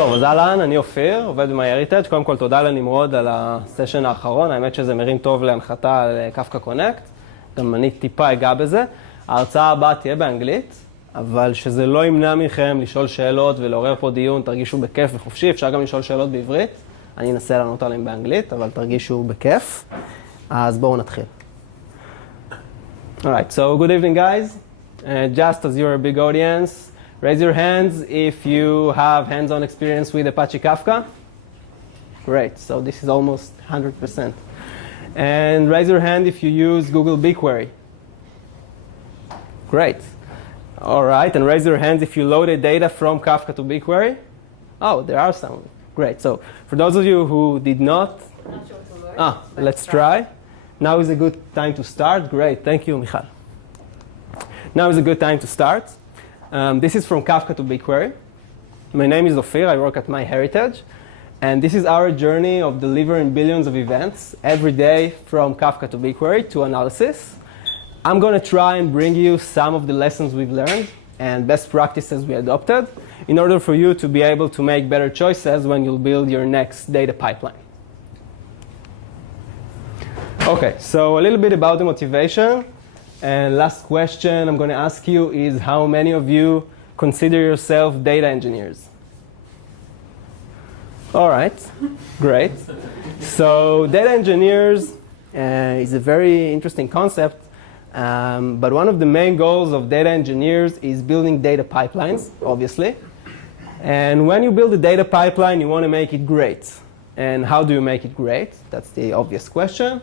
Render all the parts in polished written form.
טוב, אז אהלן, אני אופיר, עובד ב-MyHeritage. קודם כל תודה לנמרוד על הסשן האחרון, האמת שזה מרים טוב להנחתה על Kafka Connect. גם אני טיפה אגע בזה. ההרצאה הבאה תהיה באנגלית, אבל שזה לא ימנע מכם לשאול שאלות ולעורר פה דיון, תרגישו בכיף וחופשי. אפשר גם לשאול שאלות בעברית, אני אנסה לענות עליהם באנגלית, אבל תרגישו בכיף. אז בואו נתחיל. Alright, so good evening guys. Just as you're a big audience, raise your hands if you have hands-on experience with Apache Kafka. Great, so this is almost 100%. And raise your hand if you use Google BigQuery. Great. All right, and raise your hands if you loaded data from Kafka to BigQuery. Oh, there are some. Great, so for those of you who did not, let's try. Now is a good time to start. Great, thank you, Michal. Now is a good time to start. This is from Kafka to BigQuery. My name is Ofir, I work at MyHeritage. And this is our journey of delivering billions of events every day from Kafka to BigQuery to analysis. I'm going to try and bring you some of the lessons we've learned and best practices we adopted in order for you to be able to make better choices when you'll build your next data pipeline. Okay, so a little bit about the motivation. And last question I'm going to ask you is how many of you consider yourself data engineers? All right, great. So data engineers is a very interesting concept, but one of the main goals of data engineers is building data pipelines, obviously. And when you build a data pipeline, you want to make it great. And how do you make it great? That's the obvious question.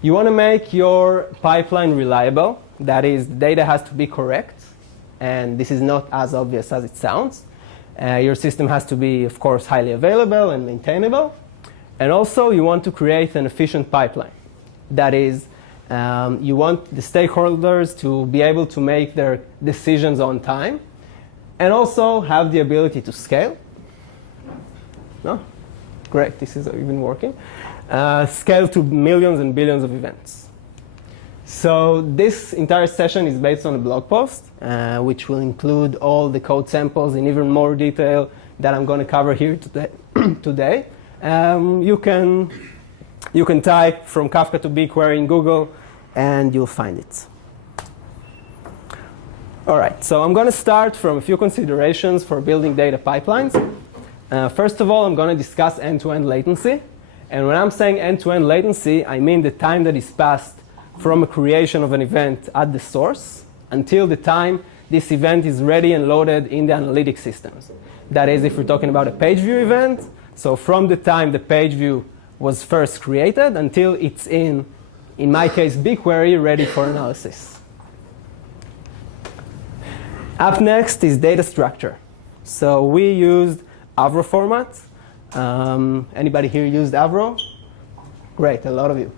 You want to make your pipeline reliable. That is, the data has to be correct. And this is not as obvious as it sounds. Your system has to be, of course, highly available and maintainable. And also, you want to create an efficient pipeline. That is, you want the stakeholders to be able to make their decisions on time and also have the ability to scale. No? Great, this is even working. Scale to millions and billions of events. So this entire session is based on a blog post, which will include all the code samples in even more detail that I'm going to cover here today. You can type from Kafka to BigQuery in Google, and you'll find it. All right, so I'm going to start from a few considerations for building data pipelines. First of all, I'm going to discuss end-to-end latency. And when I'm saying end-to-end latency, I mean the time that is passed from a creation of an event at the source until the time this event is ready and loaded in the analytic systems. That is, if we're talking about a page view event, so from the time the page view was first created until it's in my case, BigQuery, ready for analysis. Up next is data structure. So we used Avro format. Anybody here used Avro? Great, a lot of you.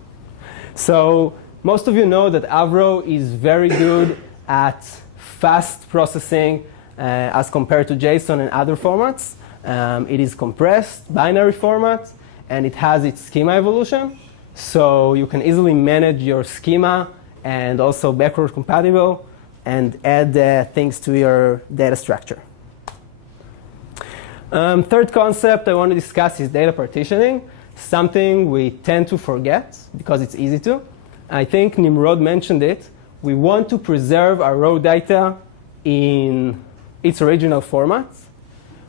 So most of you know that Avro is very good at fast processing as compared to JSON and other formats. It is compressed binary format, and it has its schema evolution. So you can easily manage your schema and also backward compatible and add things to your data structure. Third concept I want to discuss is data partitioning, something we tend to forget because it's easy to. I think Nimrod mentioned it. We want to preserve our raw data in its original format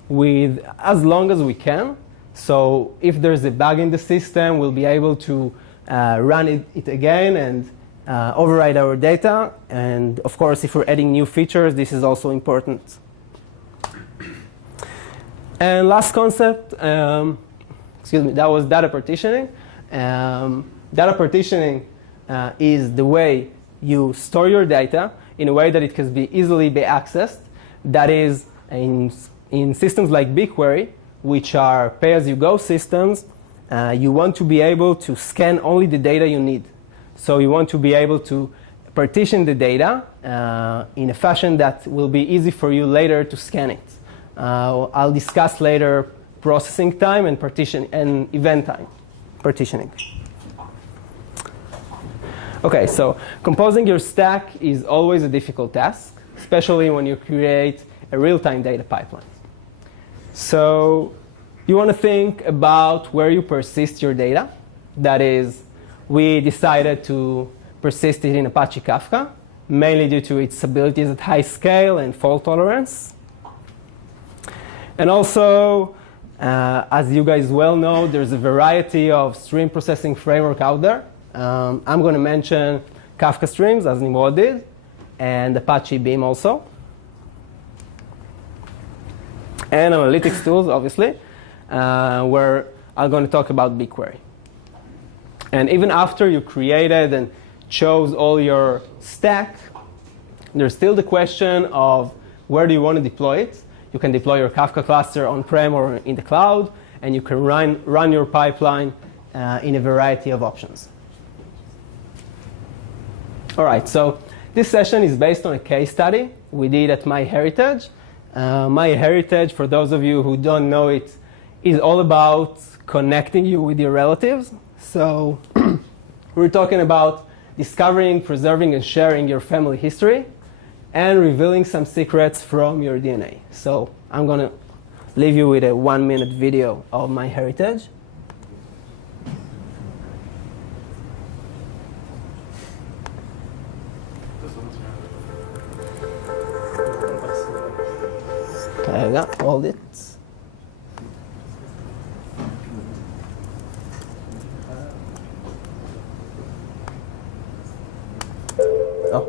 with as long as we can. So if there's a bug in the system, we'll be able to run it again and override our data. And of course, if we're adding new features, this is also important. And last concept, that was data partitioning. Data partitioning is the way you store your data in a way that it can easily be accessed. That is, in systems like BigQuery, which are pay-as-you-go systems, you want to be able to scan only the data you need. So you want to be able to partition the data in a fashion that will be easy for you later to scan it. I'll discuss later processing time and event time partitioning. Okay, so composing your stack is always a difficult task, especially when you create a real-time data pipeline. So you want to think about where you persist your data. That is, we decided to persist it in Apache Kafka, mainly due to its abilities at high scale and fault tolerance. And also, as you guys well know, there's a variety of stream processing framework out there. I'm going to mention Kafka Streams, as Nimrod did, and Apache Beam also. And analytics tools, obviously, where I'm going to talk about BigQuery. And even after you created and chose all your stack, there's still the question of where do you want to deploy it. You can deploy your Kafka cluster on-prem or in the cloud, and you can run your pipeline in a variety of options. All right, so this session is based on a case study we did at MyHeritage. MyHeritage, for those of you who don't know it, is all about connecting you with your relatives. So we're talking about discovering, preserving, and sharing your family history, and revealing some secrets from your DNA. So I'm going to leave you with a 1-minute video of MyHeritage. There you go, hold it. Oh.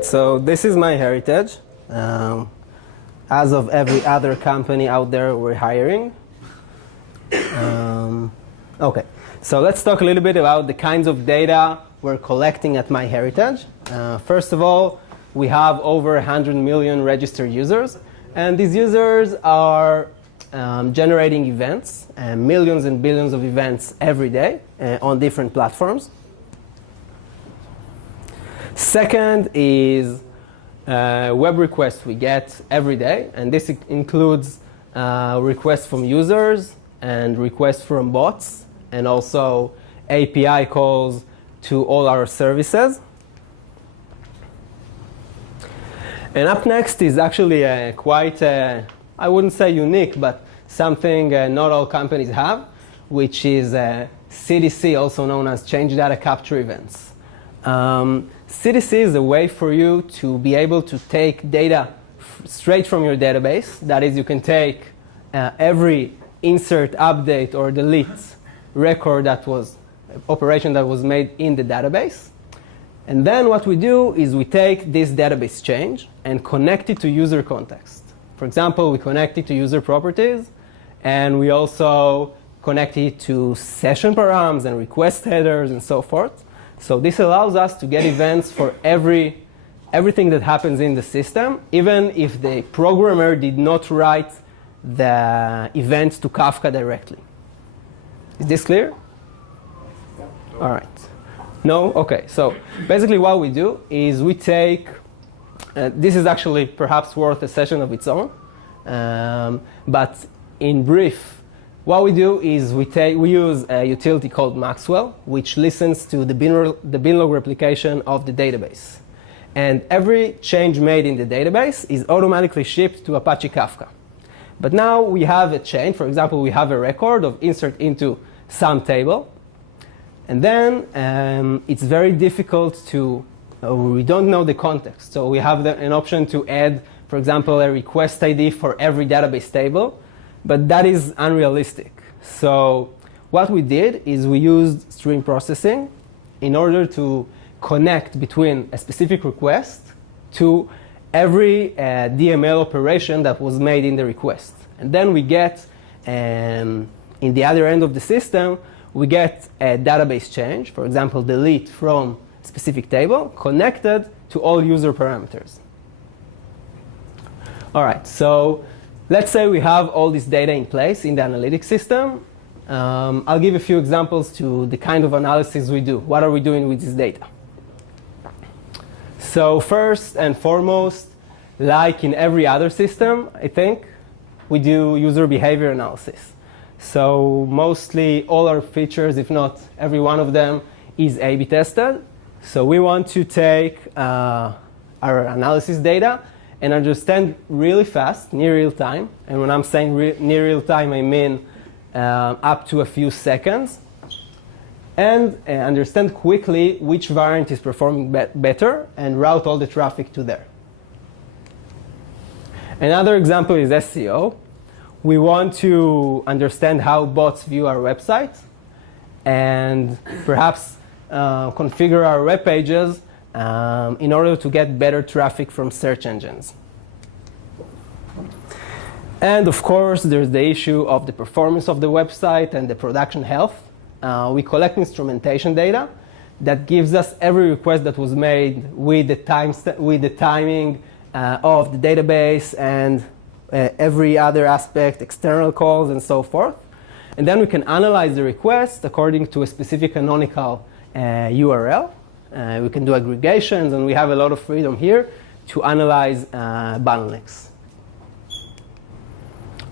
So this is MyHeritage. As of every other company out there we're hiring. OK, so let's talk a little bit about the kinds of data we're collecting at MyHeritage. First of all, we have over 100 million registered users. And these users are generating events, millions and billions of events every day on different platforms. Second is web requests we get every day. And this includes requests from users and requests from bots, and also API calls to all our services. And up next is actually quite, I wouldn't say unique, but something not all companies have, which is CDC, also known as Change Data Capture Events. CDC is a way for you to be able to take data straight from your database. That is, you can take every insert, update, or delete record operation that was made in the database. And then what we do is we take this database change and connect it to user context. For example, we connect it to user properties, and we also connect it to session params and request headers and so forth. So this allows us to get events for everything that happens in the system, even if the programmer did not write the event to Kafka directly. Is this clear? All right. No? OK. So basically what we do is we take this is actually perhaps worth a session of its own. But in brief, what we do is we use a utility called Maxwell, which listens to the binlog replication of the database. And every change made in the database is automatically shipped to Apache Kafka. But now we have a change. For example, we have a record of insert into some table. And then it's very difficult to, we don't know the context. So we have an option to add, for example, a request ID for every database table. But that is unrealistic. So what we did is we used stream processing in order to connect between a specific request to every DML operation that was made in the request. And then we get, in the other end of the system, we get a database change, for example, delete from a specific table, connected to all user parameters. All right, so let's say we have all this data in place in the analytics system. I'll give a few examples to the kind of analysis we do. What are we doing with this data? So first and foremost, like in every other system, I think, we do user behavior analysis. So mostly all our features, if not every one of them, is A/B tested. So we want to take our analysis data and understand really fast, near real time. And when I'm saying near real time, I mean up to a few seconds. And understand quickly which variant is performing better and route all the traffic to there. Another example is SEO. We want to understand how bots view our website and perhaps configure our web pages in order to get better traffic from search engines. And of course, there's the issue of the performance of the website and the production health. We collect instrumentation data that gives us every request that was made with the timing of the database and every other aspect, external calls, and so forth. And then we can analyze the request according to a specific canonical URL. We can do aggregations, and we have a lot of freedom here to analyze bottlenecks.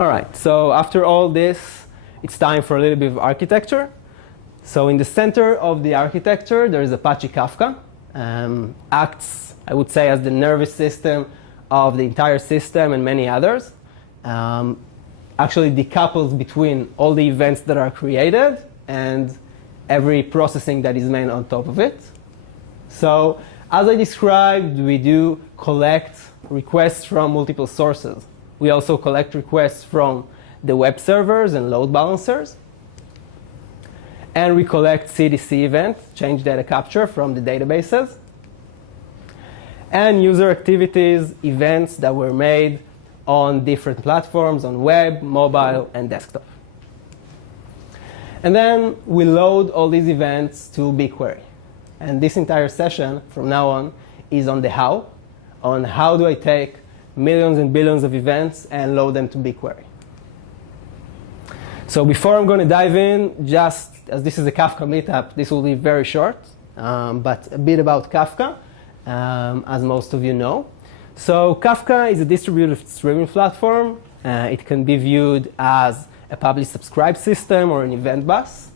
All right, so after all this, it's time for a little bit of architecture. So in the center of the architecture, there is Apache Kafka. Acts, I would say, as the nervous system of the entire system and many others. Actually decouples between all the events that are created and every processing that is made on top of it. So as I described, we do collect requests from multiple sources. We also collect requests from the web servers and load balancers. And we collect CDC events, change data capture, from the databases. And user activities, events that were made on different platforms, on web, mobile, and desktop. And then we load all these events to BigQuery. And this entire session from now on is on the how, on how do I take millions and billions of events and load them to BigQuery. So before I'm going to dive in, just as this is a Kafka meetup, this will be very short, but a bit about Kafka, as most of you know. So Kafka is a distributed streaming platform. It can be viewed as a publish subscribe system or an event bus.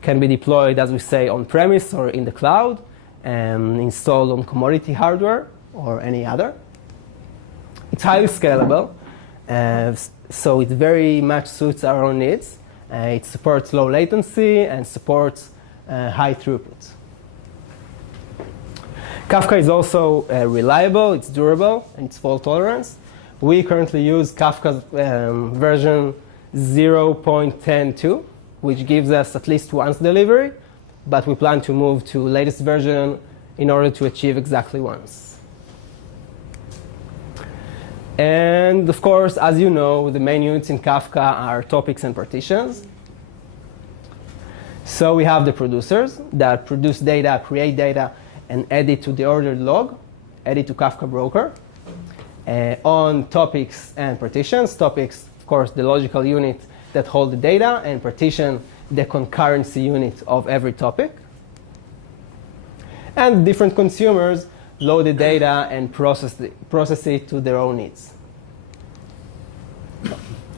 Can be deployed, as we say, on-premise or in the cloud, installed on commodity hardware or any other. It's highly scalable, so it very much suits our own needs. It supports low latency and supports high throughput. Kafka is also reliable, it's durable, and it's fault tolerance. We currently use Kafka's version 0.10.2, which gives us at least once delivery, but we plan to move to latest version in order to achieve exactly once. And of course, as you know, the main units in Kafka are topics and partitions. So we have the producers that produce data, create data, and add it to the ordered log, add it to Kafka broker. On topics and partitions, topics, of course, the logical unit that hold the data, and partition, the concurrency unit of every topic. And different consumers load the data and process it to their own needs.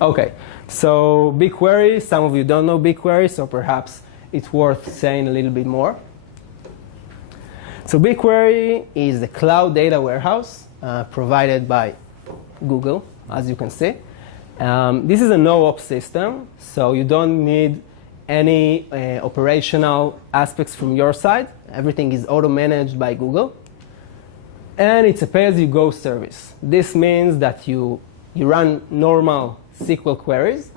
OK, so BigQuery, some of you don't know BigQuery, so perhaps it's worth saying a little bit more. So BigQuery is a cloud data warehouse provided by Google, as you can see. This is a no-op system, so you don't need any operational aspects from your side. Everything is auto-managed by Google. And it's a pay-as-you-go service. This means that you run normal SQL queries,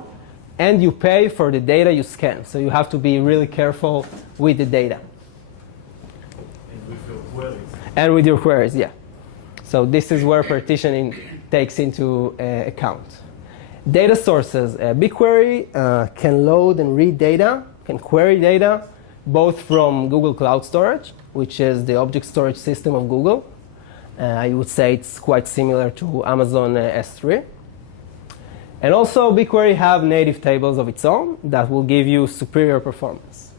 and you pay for the data you scan. So you have to be really careful with the data. And with your queries. And with your queries, yeah. So this is where partitioning takes into account. Data sources. BigQuery can load and read data, can query data, both from Google Cloud Storage, which is the object storage system of Google. I would say it's quite similar to Amazon S3. And also, BigQuery have native tables of its own that will give you superior performance.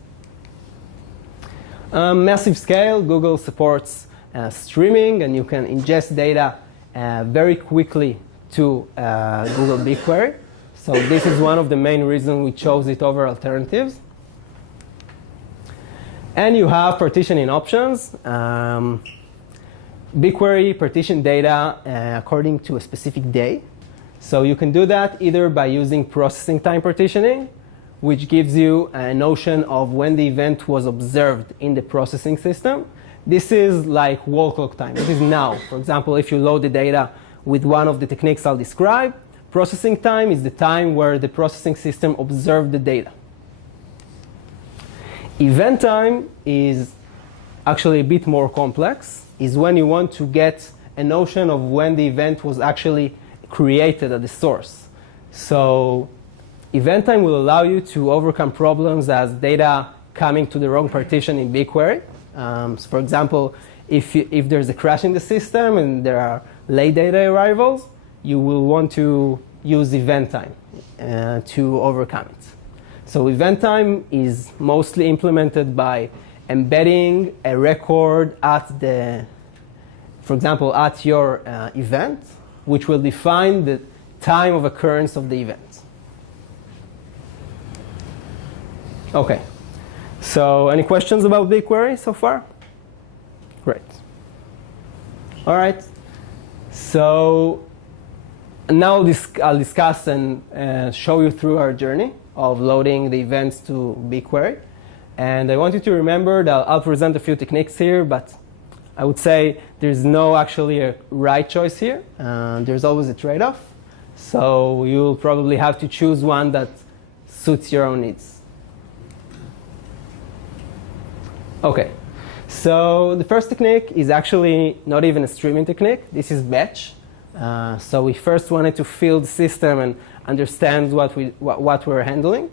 Massive scale. Google supports streaming, and you can ingest data very quickly to Google BigQuery. So this is one of the main reasons we chose it over alternatives. And you have partitioning options. BigQuery partition data according to a specific day. So you can do that either by using processing time partitioning, which gives you a notion of when the event was observed in the processing system. This is like wall clock time. This is now. For example, if you load the data with one of the techniques I'll describe, processing time is the time where the processing system observed the data. Event time is actually a bit more complex, is when you want to get a notion of when the event was actually created at the source. So event time will allow you to overcome problems as data coming to the wrong partition in BigQuery. So for example, if there's a crash in the system and there are late data arrivals, you will want to use event time to overcome it. So event time is mostly implemented by embedding a record at the, for example, at your event, which will define the time of occurrence of the event. OK. So any questions about BigQuery so far? Great. All right. So now I'll discuss and show you through our journey of loading the events to BigQuery. And I want you to remember that I'll present a few techniques here, but I would say there's no actually a right choice here. There's always a trade-off. So you'll probably have to choose one that suits your own needs. OK. So the first technique is actually not even a streaming technique. This is batch. So we first wanted to fill the system and understand what we're handling.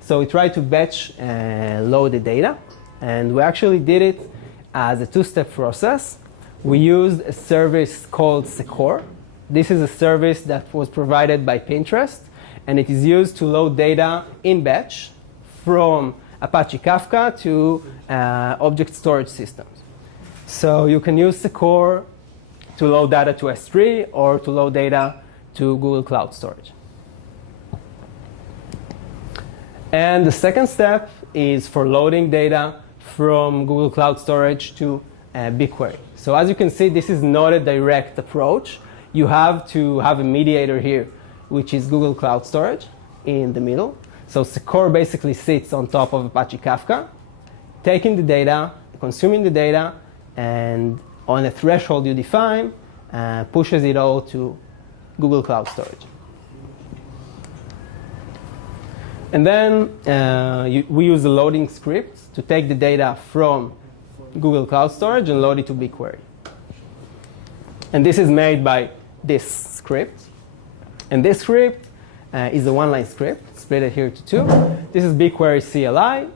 So we tried to batch load the data. And we actually did it as a two-step process. We used a service called Secor. This is a service that was provided by Pinterest. And it is used to load data in batch from Apache Kafka to object storage systems. So you can use Secor to load data to S3 or to load data to Google Cloud Storage. And the second step is for loading data from Google Cloud Storage to BigQuery. So as you can see, this is not a direct approach. You have to have a mediator here, which is Google Cloud Storage in the middle. So Secor basically sits on top of Apache Kafka, taking the data, consuming the data, and on a threshold you define, pushes it all to Google Cloud Storage. And then we use a loading script to take the data from Google Cloud Storage and load it to BigQuery. And this is made by this script. And this script is a one-line script, split it here to two. This is BigQuery CLI,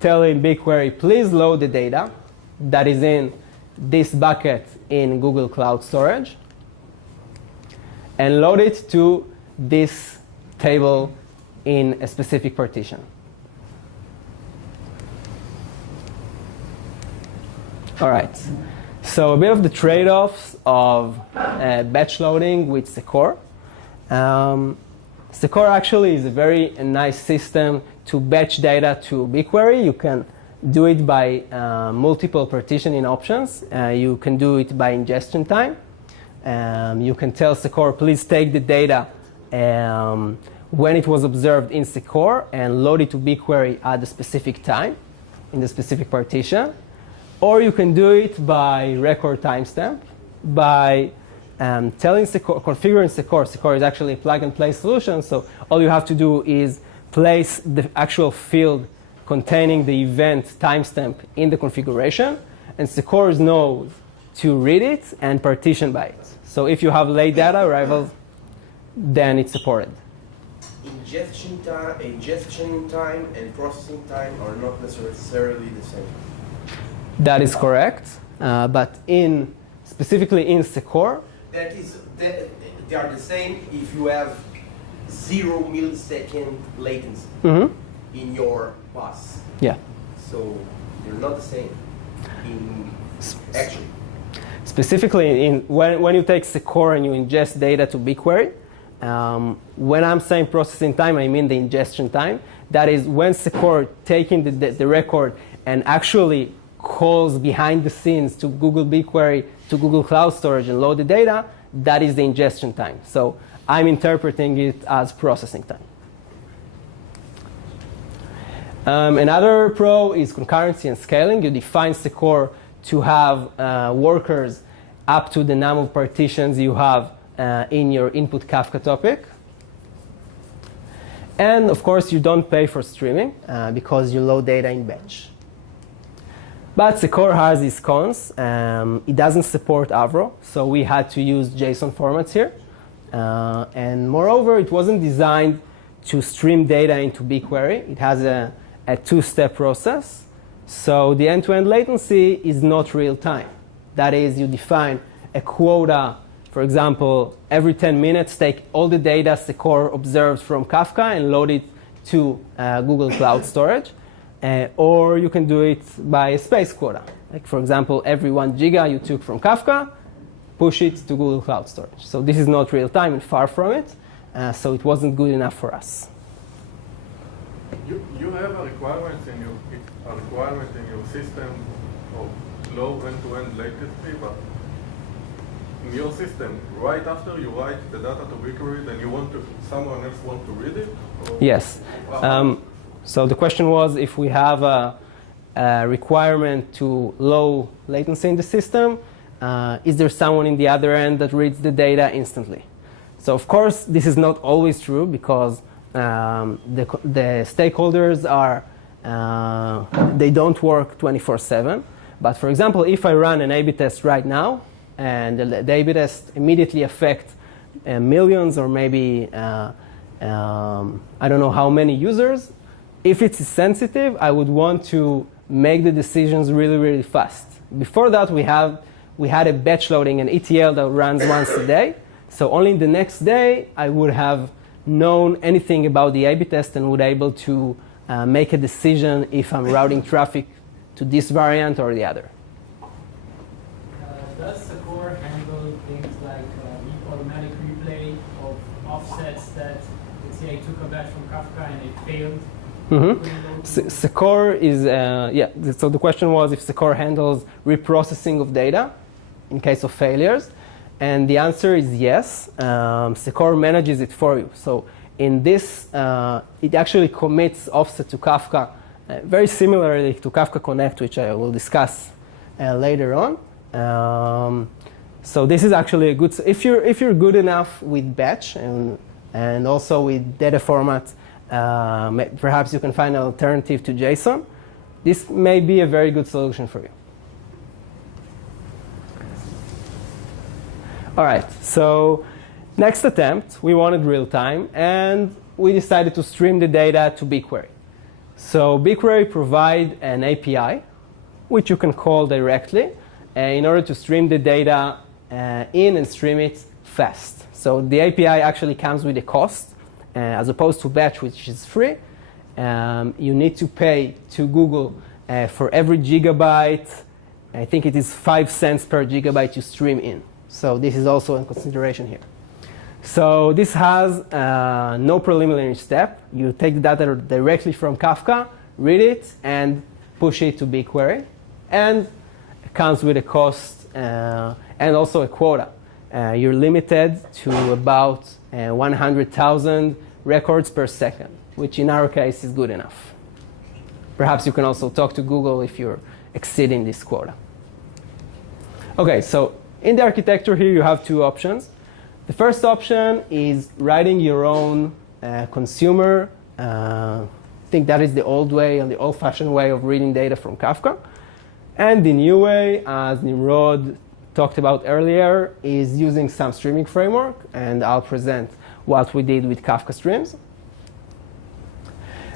telling BigQuery, please load the data that is in this bucket in Google Cloud Storage, and load it to this table in a specific partition. All right. So a bit of the trade-offs of batch loading with Secor. Secor actually is a very nice system to batch data to BigQuery. You can do it by multiple partitioning options. You can do it by ingestion time. You can tell Secor, please take the data when it was observed in Secor and load it to BigQuery at a specific time in the specific partition. Or you can do it by record timestamp, by telling Secor, configuring Secor. Secor is actually a plug-and-play solution, so all you have to do is place the actual field containing the event timestamp in the configuration, and Secor knows to read it and partition by it. So if you have late data arrivals, then it's supported. Ingestion time and processing time are not necessarily the same. That is correct, but specifically in Secor, they are the same if you have 0 millisecond latency in your bus. Yeah. So they're not the same in action. Specifically, when you take Secor and you ingest data to BigQuery, when I'm saying processing time, I mean the ingestion time. That is when Secor taking the record and actually calls behind the scenes to Google BigQuery, to Google Cloud Storage and load the data, that is the ingestion time. So I'm interpreting it as processing time. Another pro is concurrency and scaling. You define Secor to have workers up to the number of partitions you have in your input Kafka topic. And of course, you don't pay for streaming because you load data in batch. But Secor has its cons. It doesn't support Avro, so we had to use JSON formats here. And moreover, it wasn't designed to stream data into BigQuery. It has a two-step process. So the end-to-end latency is not real time. That is, you define a quota. For example, every 10 minutes, take all the data Secor observes from Kafka and load it to Google Cloud Storage. Or you can do it by a space quota. Like, for example, every 1 giga you took from Kafka, push it to Google Cloud Storage. So this is not real time and far from it. So it wasn't good enough for us. You have a requirement in your system of low end-to-end latency, but in your system, right after you write the data to BigQuery, then someone else wants to read it? Or? Yes. So the question was if we have a requirement to low latency in the system, is there someone in the other end that reads the data instantly? So of course, this is not always true because the stakeholders they don't work 24/7. But for example, if I run an A/B test right now, and the A/B test immediately affect millions or maybe I don't know how many users, if it's sensitive, I would want to make the decisions really, really fast. Before that, we had a batch loading, an ETL that runs once a day. So only the next day, I would have known anything about the A/B test and would be able to make a decision if I'm routing traffic to this variant or the other. Does Secor handle things like automatic replay of offsets that, let's say, I took a batch from Kafka and it failed? Secor is, so the question was if Secor handles reprocessing of data in case of failures. And the answer is yes. Secor manages it for you. So in this, it actually commits offset to Kafka, very similarly to Kafka Connect, which I will discuss later on. So this is actually a good, if you're good enough with batch and also with data format, perhaps you can find an alternative to JSON. This may be a very good solution for you. All right, so next attempt, we wanted real time, and we decided to stream the data to BigQuery. So BigQuery provide an API, which you can call directly, in order to stream the data in and stream it fast. So the API actually comes with a cost, as opposed to batch, which is free. You need to pay to Google for every gigabyte. I think it is 5 cents per gigabyte you stream in. So this is also in consideration here. So this has no preliminary step. You take the data directly from Kafka, read it, and push it to BigQuery. And it comes with a cost and also a quota. You're limited to about 100,000 records per second, which in our case is good enough. Perhaps you can also talk to Google if you're exceeding this quota. OK, so in the architecture here, you have two options. The first option is writing your own consumer. I think that is the old way, and the old-fashioned way of reading data from Kafka. And the new way, as Nimrod talked about earlier is using some streaming framework, and I'll present what we did with Kafka Streams.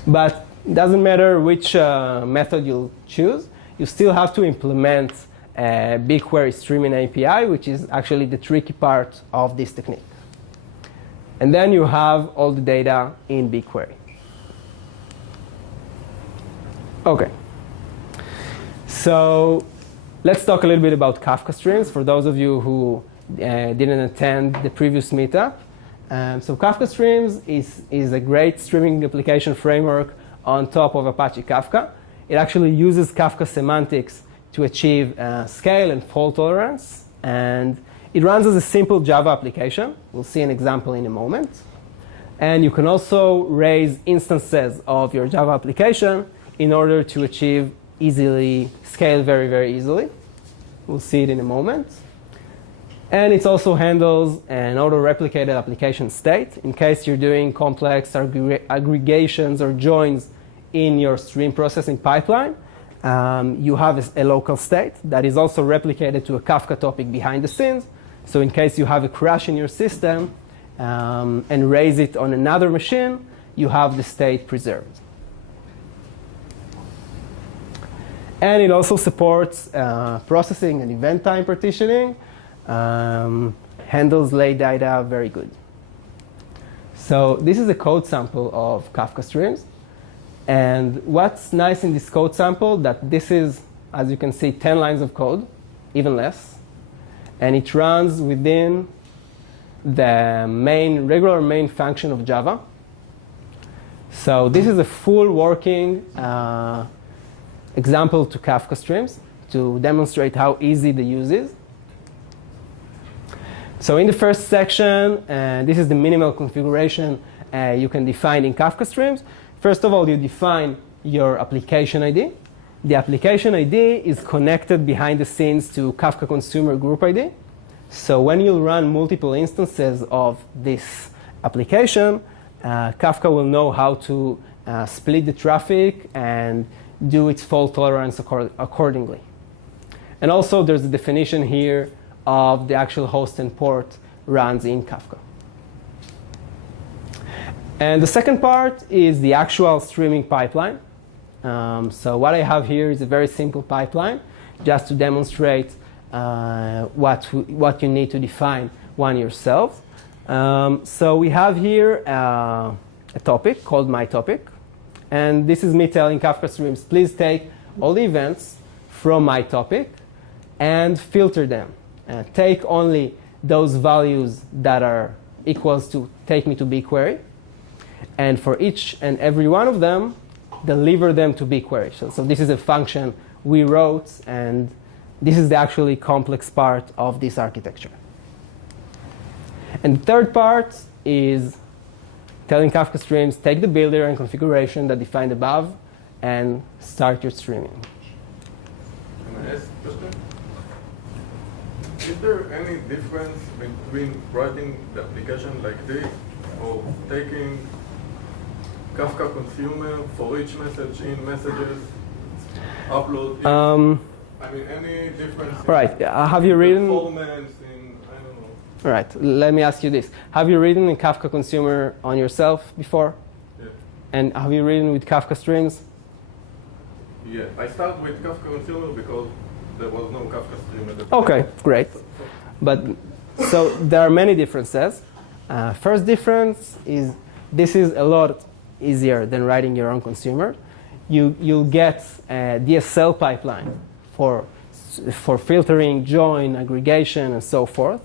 But it doesn't matter which method you'll choose, you still have to implement BigQuery streaming API, which is actually the tricky part of this technique. And then you have all the data in BigQuery. OK. So let's talk a little bit about Kafka Streams for those of you who didn't attend the previous meetup. So Kafka Streams is a great streaming application framework on top of Apache Kafka. It actually uses Kafka semantics to achieve scale and fault tolerance. And it runs as a simple Java application. We'll see an example in a moment. And you can also raise instances of your Java application in order to achieve scale very, very easily. We'll see it in a moment. And it also handles an auto-replicated application state in case you're doing complex aggregations or joins in your stream processing pipeline. You have a local state that is also replicated to a Kafka topic behind the scenes. So in case you have a crash in your system and raise it on another machine, you have the state preserved. And it also supports processing and event time partitioning. Handles late data very good. So this is a code sample of Kafka Streams. And what's nice in this code sample, that this is, as you can see, 10 lines of code, even less. And it runs within the regular main function of Java. So this is a full working example to Kafka Streams to demonstrate how easy the use is. So in the first section, this is the minimal configuration you can define in Kafka Streams. First of all, you define your application ID. The application ID is connected behind the scenes to Kafka Consumer Group ID. So when you run multiple instances of this application, Kafka will know how to split the traffic and do its fault tolerance accordingly. And also, there's a definition here of the actual host and port runs in Kafka. And the second part is the actual streaming pipeline. So what I have here is a very simple pipeline, just to demonstrate what you need to define one yourself. So we have here a topic called MyTopic. And this is me telling Kafka Streams, please take all the events from MyTopic and filter them. Take only those values that are equals to take me to BigQuery. And for each and every one of them, deliver them to BigQuery. So this is a function we wrote, and this is the actually complex part of this architecture. And the third part is telling Kafka Streams, take the builder and configuration that defined above, and start your streaming. Can I ask a question? Is there any difference between writing the application like this or taking Kafka Consumer for each message in messages, upload? I mean, any difference in right. Have you written performance in, I don't know. Right. Let me ask you this. Have you written in Kafka Consumer on yourself before? Yeah. And have you written with Kafka Streams? Yeah. I started with Kafka Consumer because there was no Kafka Stream at the time. OK, great. But so there are many differences. First difference is this is a lot easier than writing your own consumer. You'll get a DSL pipeline for filtering, join, aggregation, and so forth.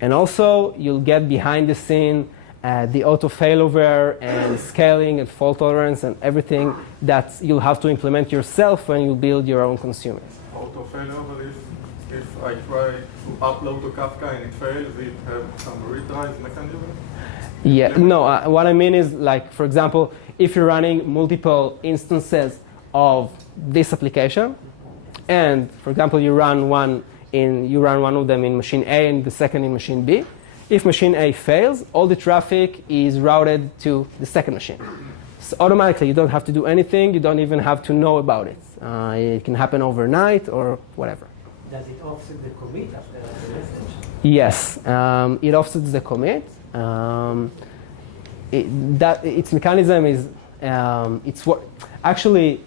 And also, you'll get behind the scene the auto failover and scaling and fault tolerance and everything that you'll have to implement yourself when you build your own consumers. Auto failover is if I try to upload to Kafka and it fails, it has some retries mechanism? Yeah, no, what I mean is, like, for example, if you're running multiple instances of this application, and, for example, you run one of them in machine A and the second in machine B, if machine A fails, all the traffic is routed to the second machine. So automatically, you don't have to do anything. You don't even have to know about it. It can happen overnight or whatever. Does it offset the commit after the message? Yes, it offsets the commit. Its mechanism is actually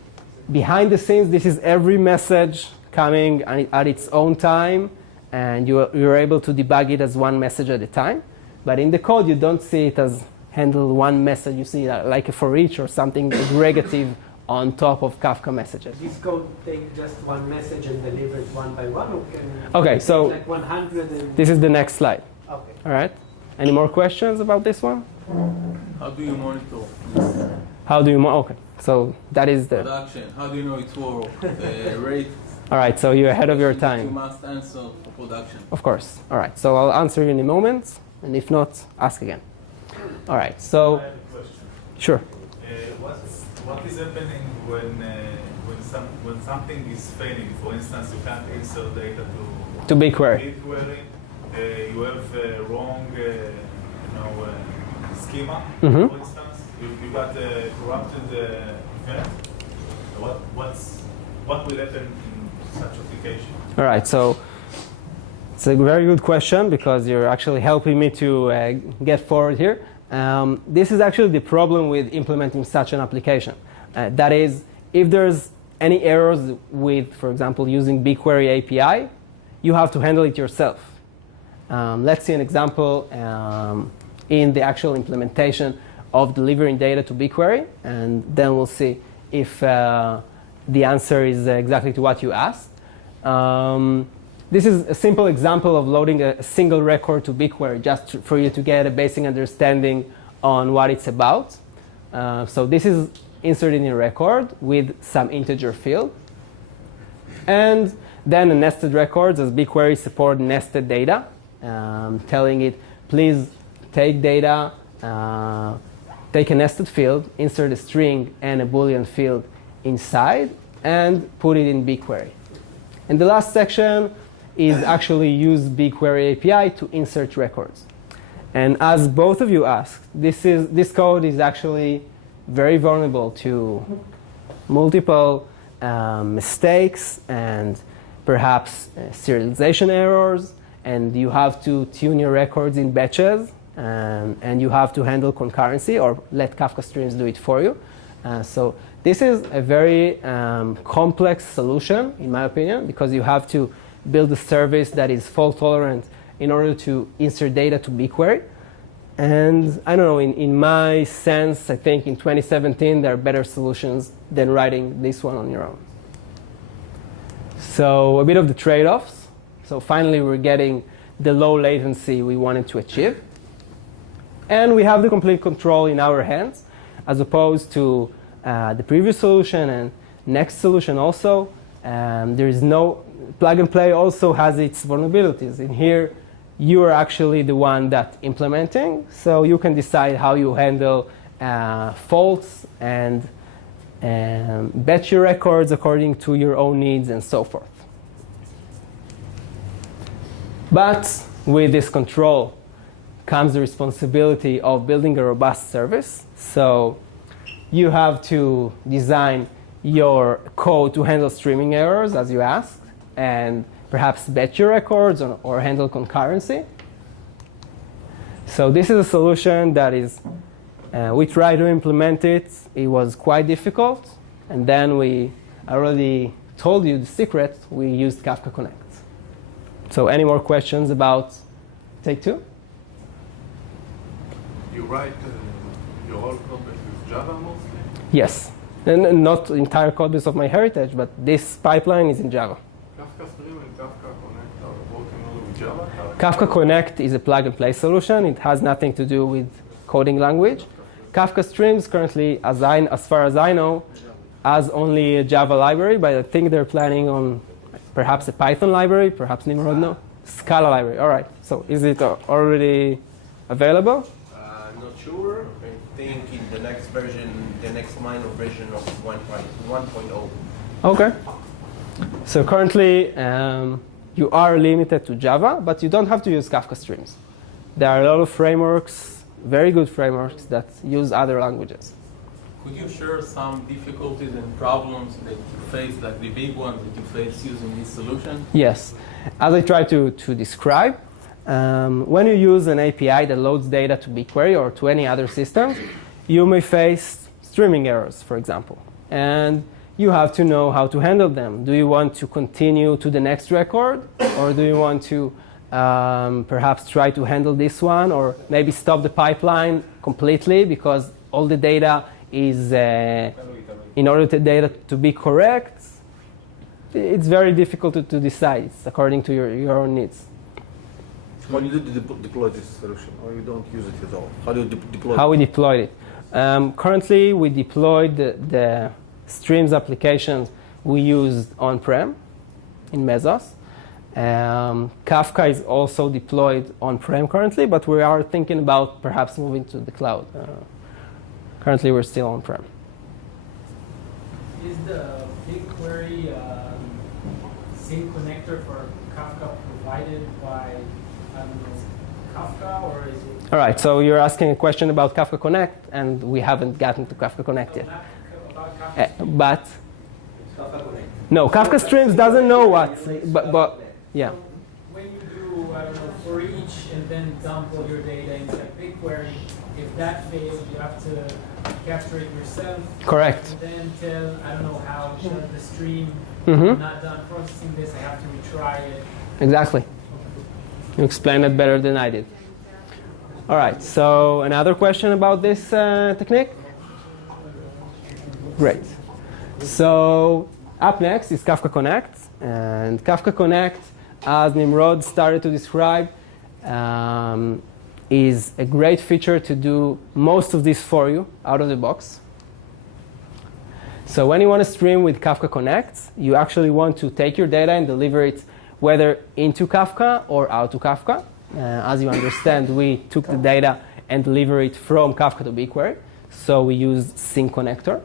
behind the scenes. This is every message coming at its own time, and you're able to debug it as one message at a time. But in the code, you don't see it as handle one message. You see like a for each or something aggregative on top of Kafka messages. This code take just one message and deliver it one by one, or can Okay, so like 100 and... this is the next slide. Okay. All right. Any more questions about this one? How do you monitor How do you okay? So that is the production? How do you know it's for the rate? all right. So you're ahead of your You time. must answer for production. Of course. All right. So I'll answer you in a moment, and if not, ask again. All right. I So have a question. sure. What is happening when something is failing? For instance, you can't insert data To BigQuery. BigQuery. You have wrong, schema. Mhm. For instance, you got a corrupted event. What will happen in such application? All right. So it's a very good question because you're actually helping me to get forward here. This is actually the problem with implementing such an application. That is, if there's any errors with, for example, using BigQuery API, you have to handle it yourself. Let's see an example in the actual implementation of delivering data to BigQuery, and then we'll see if the answer is exactly to what you asked. This is a simple example of loading a single record to BigQuery, just for you to get a basic understanding on what it's about. So this is inserted in a record with some integer field. And then a nested records, as BigQuery support nested data, telling it, please take data, take a nested field, insert a string and a Boolean field inside, and put it in BigQuery. And the last section is actually use BigQuery API to insert records. And as both of you asked, this code is actually very vulnerable to multiple mistakes and perhaps serialization errors. And you have to tune your records in batches, and you have to handle concurrency or let Kafka Streams do it for you. So this is a very complex solution, in my opinion, because you have to build a service that is fault tolerant in order to insert data to BigQuery. And I don't know, in my sense, I think in 2017, there are better solutions than writing this one on your own. So a bit of the trade-offs. So finally, we're getting the low latency we wanted to achieve. And we have the complete control in our hands, as opposed to the previous solution and next solution also. There is no plug and play also has its vulnerabilities. In here, you are actually the one that's implementing, so you can decide how you handle faults and batch your records according to your own needs and so forth. But with this control comes the responsibility of building a robust service. So you have to design your code to handle streaming errors, as you asked, and perhaps batch your records or handle concurrency. So this is a solution that is, we tried to implement it. It was quite difficult. And then I already told you the secret. We used Kafka Connect. So any more questions about Take Two? You write your whole code base with Java mostly? Yes. And not the entire code base of MyHeritage, but this pipeline is in Java. Kafka Stream and Kafka Connect are working only with Java? Kafka Connect is a plug-and-play solution. It has nothing to do with coding language. Kafka Streams currently, as far as I know, has only a Java library, but I think they're planning on perhaps a Python library, perhaps Nimrod, no? Scala library, all right. So is it already available? Not sure. I think in the next version, the next minor version of 1.0. Okay. So currently, you are limited to Java, but you don't have to use Kafka Streams. There are a lot of frameworks, very good frameworks, that use other languages. Could you share some difficulties and problems that you face, like the big ones that you face using this solution? Yes. As I try to describe, when you use an API that loads data to BigQuery or to any other system, you may face streaming errors, for example. And you have to know how to handle them. Do you want to continue to the next record? Or do you want to perhaps try to handle this one? Or maybe stop the pipeline completely because all the data is, in order the data to be correct, it's very difficult to decide. It's according to your own needs. When you deploy this solution, or you don't use it at all? How do you deploy it? How we deployed it. Currently, we deployed the streams applications we used on-prem in Mesos. Kafka is also deployed on-prem currently, but we are thinking about perhaps moving to the cloud. Currently, we're still on-prem. Is the BigQuery sync connector for Kafka provided by, I don't know, Kafka, or is it? All right, so you're asking a question about Kafka Connect, and we haven't gotten to Kafka Connect yet. Not about Kafka. But Kafka Connect. no, Kafka Streams doesn't know what. But yeah. So when you do, I don't know, for each and then dump all your data inside BigQuery, if that fails, you have to capture it yourself. Correct. And then tell, I don't know how, the stream, Mm-hmm. I'm not done processing this, I have to retry it. Exactly. You explained it better than I did. All right, so another question about this technique? Great. So up next is Kafka Connect. And Kafka Connect, as Nimrod started to describe, is a great feature to do most of this for you out of the box. So when you want to stream with Kafka Connect, you actually want to take your data and deliver it whether into Kafka or out to Kafka. As you understand, we took the data and deliver it from Kafka to BigQuery. So we use sync connector.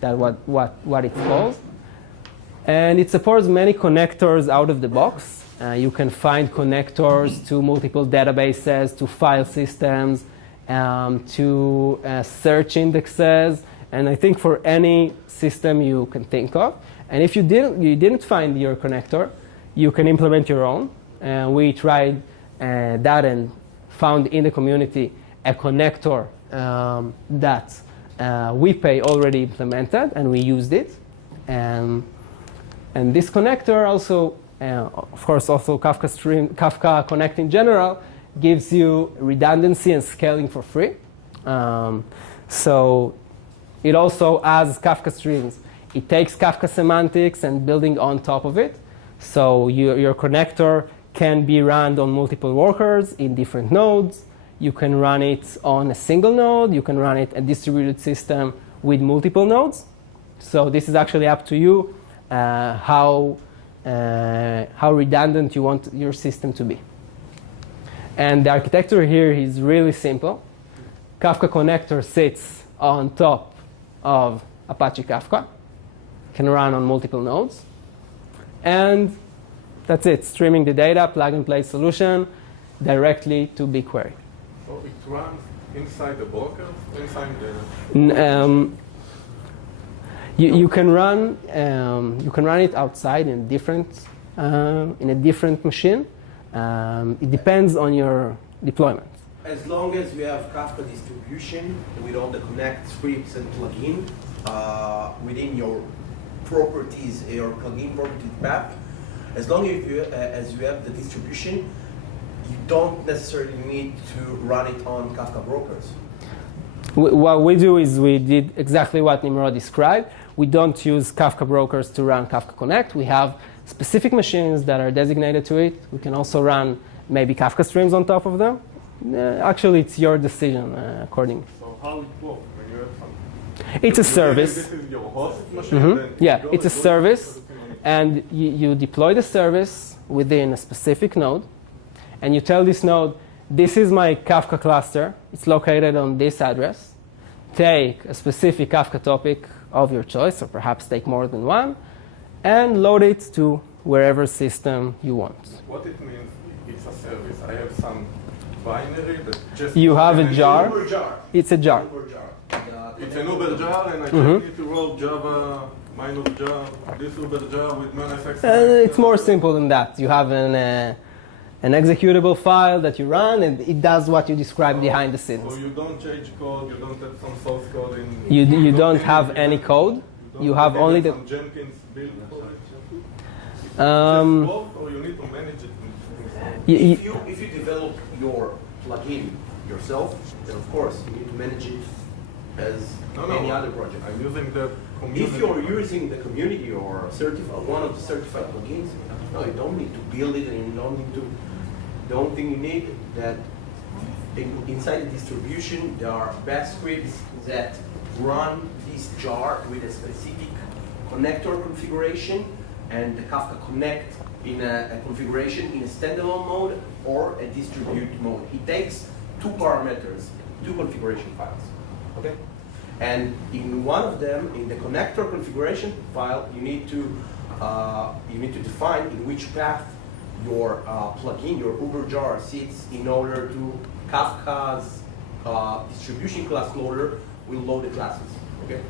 That's what it's called. And it supports many connectors out of the box. You can find connectors to multiple databases, to file systems, to search indexes, and I think for any system you can think of. And if you didn't find your connector, you can implement your own. We tried that and found in the community a connector that WePay already implemented, and we used it. And this connector also, of course, also Kafka Connect in general, gives you redundancy and scaling for free. So it also has Kafka streams. It takes Kafka semantics and building on top of it. So your connector can be run on multiple workers in different nodes. You can run it on a single node. You can run it a distributed system with multiple nodes. So this is actually up to you how redundant you want your system to be. And the architecture here is really simple. Kafka connector sits on top of Apache Kafka, can run on multiple nodes. And that's it, streaming the data, plug-and-play solution directly to BigQuery. So it runs inside the broker, inside the... You can run it outside in a different machine. It depends on your deployment. As long as you have Kafka distribution with all the connect scripts and plugin within your properties, your plugin property path, as long as you have the distribution, you don't necessarily need to run it on Kafka brokers. What we do is we did exactly what Nimrod described. We don't use Kafka brokers to run Kafka Connect. We have specific machines that are designated to it. We can also run maybe Kafka streams on top of them. Actually, it's your decision according. So how it works when you have some... It's a service. This is your host machine? Mm-hmm. Then Yeah, you it's a service. And you deploy the service within a specific node. And you tell this node, this is my Kafka cluster. It's located on this address. Take a specific Kafka topic of your choice, or perhaps take more than one, and load it to wherever system you want. What it means, it's a service. I have some binary that just... You have a jar. Uber jar. It's a jar. Uber jar. It's an Uber jar, and I just need to roll Java minus jar, this Uber jar with -x. It's more simple than that. You have an executable file that you run, and it does what you described behind the scenes. So you don't change code, you don't have some source code in... You don't have any code. You have only the... Some Jenkins build for it. Just Um, work, or you need to manage it. If you develop your plugin yourself, then of course you need to manage it as any other project. I'm using the community. If you're using the community or one of the certified plugins, no, you don't need to build it, and you don't need to. The only thing you need that inside the distribution there are bash scripts that run this jar with a specific connector configuration and the Kafka Connect in a configuration in a standalone mode or a distribute mode. It takes two parameters, two configuration files. Okay? And in one of them, in the connector configuration file, you need to define in which path your plugin, your Uber jar sits in order to Kafka's distribution class loader will load the classes. Okay?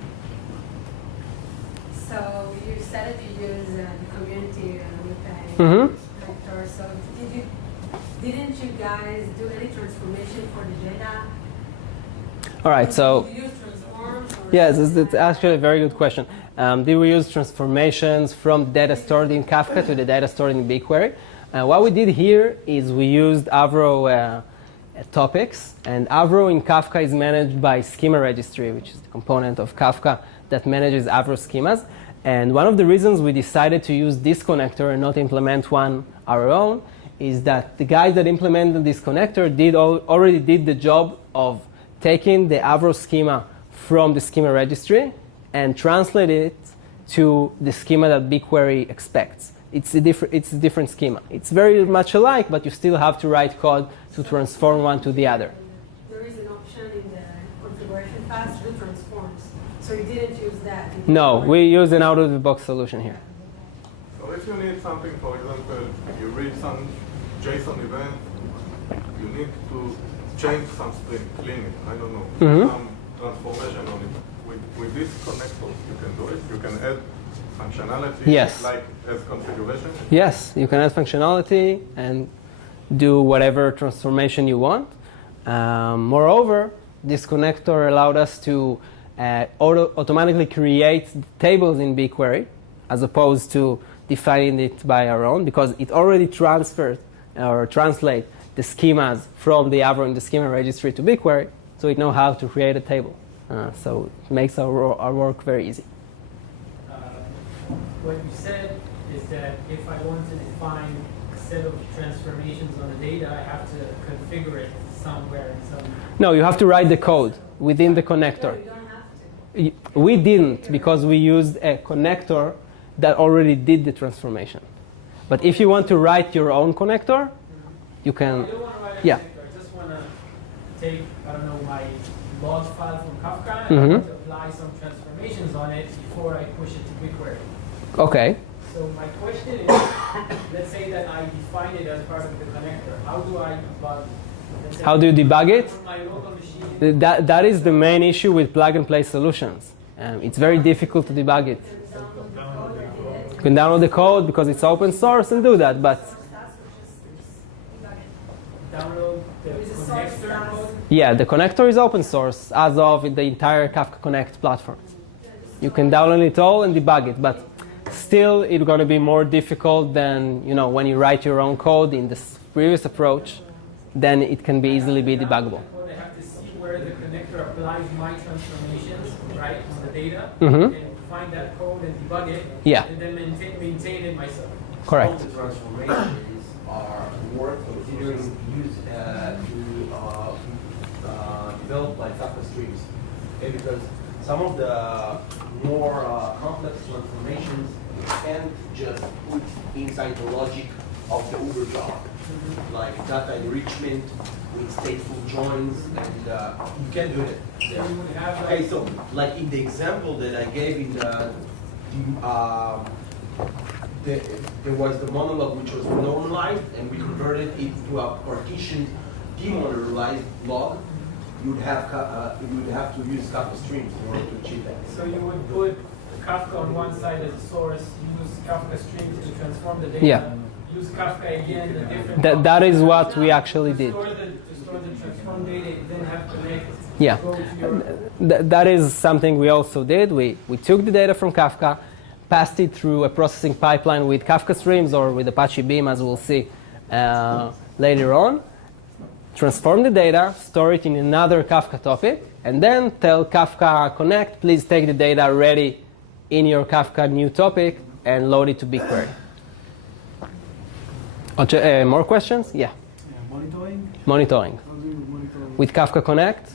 So you said that you use the community with the connector. So didn't you guys do any transformation for the data? all right, so... Did you use transforms? Yes, it's actually a very good question. Did we use transformations from data stored in Kafka to the data stored in BigQuery? What we did here is we used Avro topics, and Avro in Kafka is managed by schema registry, which is the component of Kafka that manages Avro schemas. And one of the reasons we decided to use this connector and not implement one our own is that the guys that implemented this connector already did the job of taking the Avro schema from the schema registry and translate it to the schema that BigQuery expects. It's a different schema. It's very much alike, but you still have to write code to transform one to the other. There is an option in the configuration path to transforms. So you didn't use that? No, we use an out-of-the-box solution here. So if you need something, for example, you read some JSON event, you need to change some string, clean it, I don't know, some transformation on it. With this connector, you can do it. You can add functionality, Yes. like as configuration. Yes, you can add functionality and do whatever transformation you want. Moreover, this connector allowed us to automatically create tables in BigQuery as opposed to defining it by our own, because it already transferred or translate the schemas from the Avro in the schema registry to BigQuery, so it knows how to create a table. So it makes our work very easy. What you said is that if I want to define a set of transformations on the data, I have to configure it somewhere in some... No, you have to write the code within the connector. No, you don't have to. We didn't, because we used a connector that already did the transformation. But if you want to write your own connector, you can... I don't want to write a connector. I just want to take, I don't know, my log file from Kafka and I want to apply some transformations on it before I push it to BigQuery. Okay. So my question is, let's say that I define it as part of the connector. How do I debug? How do you debug it? On my local machine. That is the main issue with plug-and-play solutions. It's very difficult to debug it. You can download the code because it's open source and do that, but... Download the connector code? Yeah, the connector is open source as of the entire Kafka Connect platform. You can download it all and debug it, but still it's going to be more difficult than when you write your own code in this previous approach. Then it can be easily be debuggable. I have to see where the connector applies my transformations, right, on the data, Mm-hmm. and find that code and debug it, Yeah. and then maintain it myself. Correct. All the transformations are worth considering use to develop like Kafka streams. Okay, because some of the more complex transformations you can't just put inside the logic of the Uber jar, like data enrichment with stateful joins, and you can't do it there. So you would have Okay, so like in the example that I gave in there was the monologue which was normalized, and we converted it to a partitioned demodularized log, you would have to use Kafka streams in order to achieve that. So you would put Kafka on one side as a source, use Kafka streams to transform the data, Yeah. use Kafka again, a different That is what we actually to did. store the transformed data, then have Connect Yeah. go to your... That is something we also did. We took the data from Kafka, passed it through a processing pipeline with Kafka streams or with Apache Beam, as we'll see later on, transform the data, store it in another Kafka topic, and then tell Kafka Connect, please take the data ready in your Kafka new topic and load it to BigQuery. More questions? Yeah. Monitoring? Monitoring. How do you monitor? With Kafka Connect?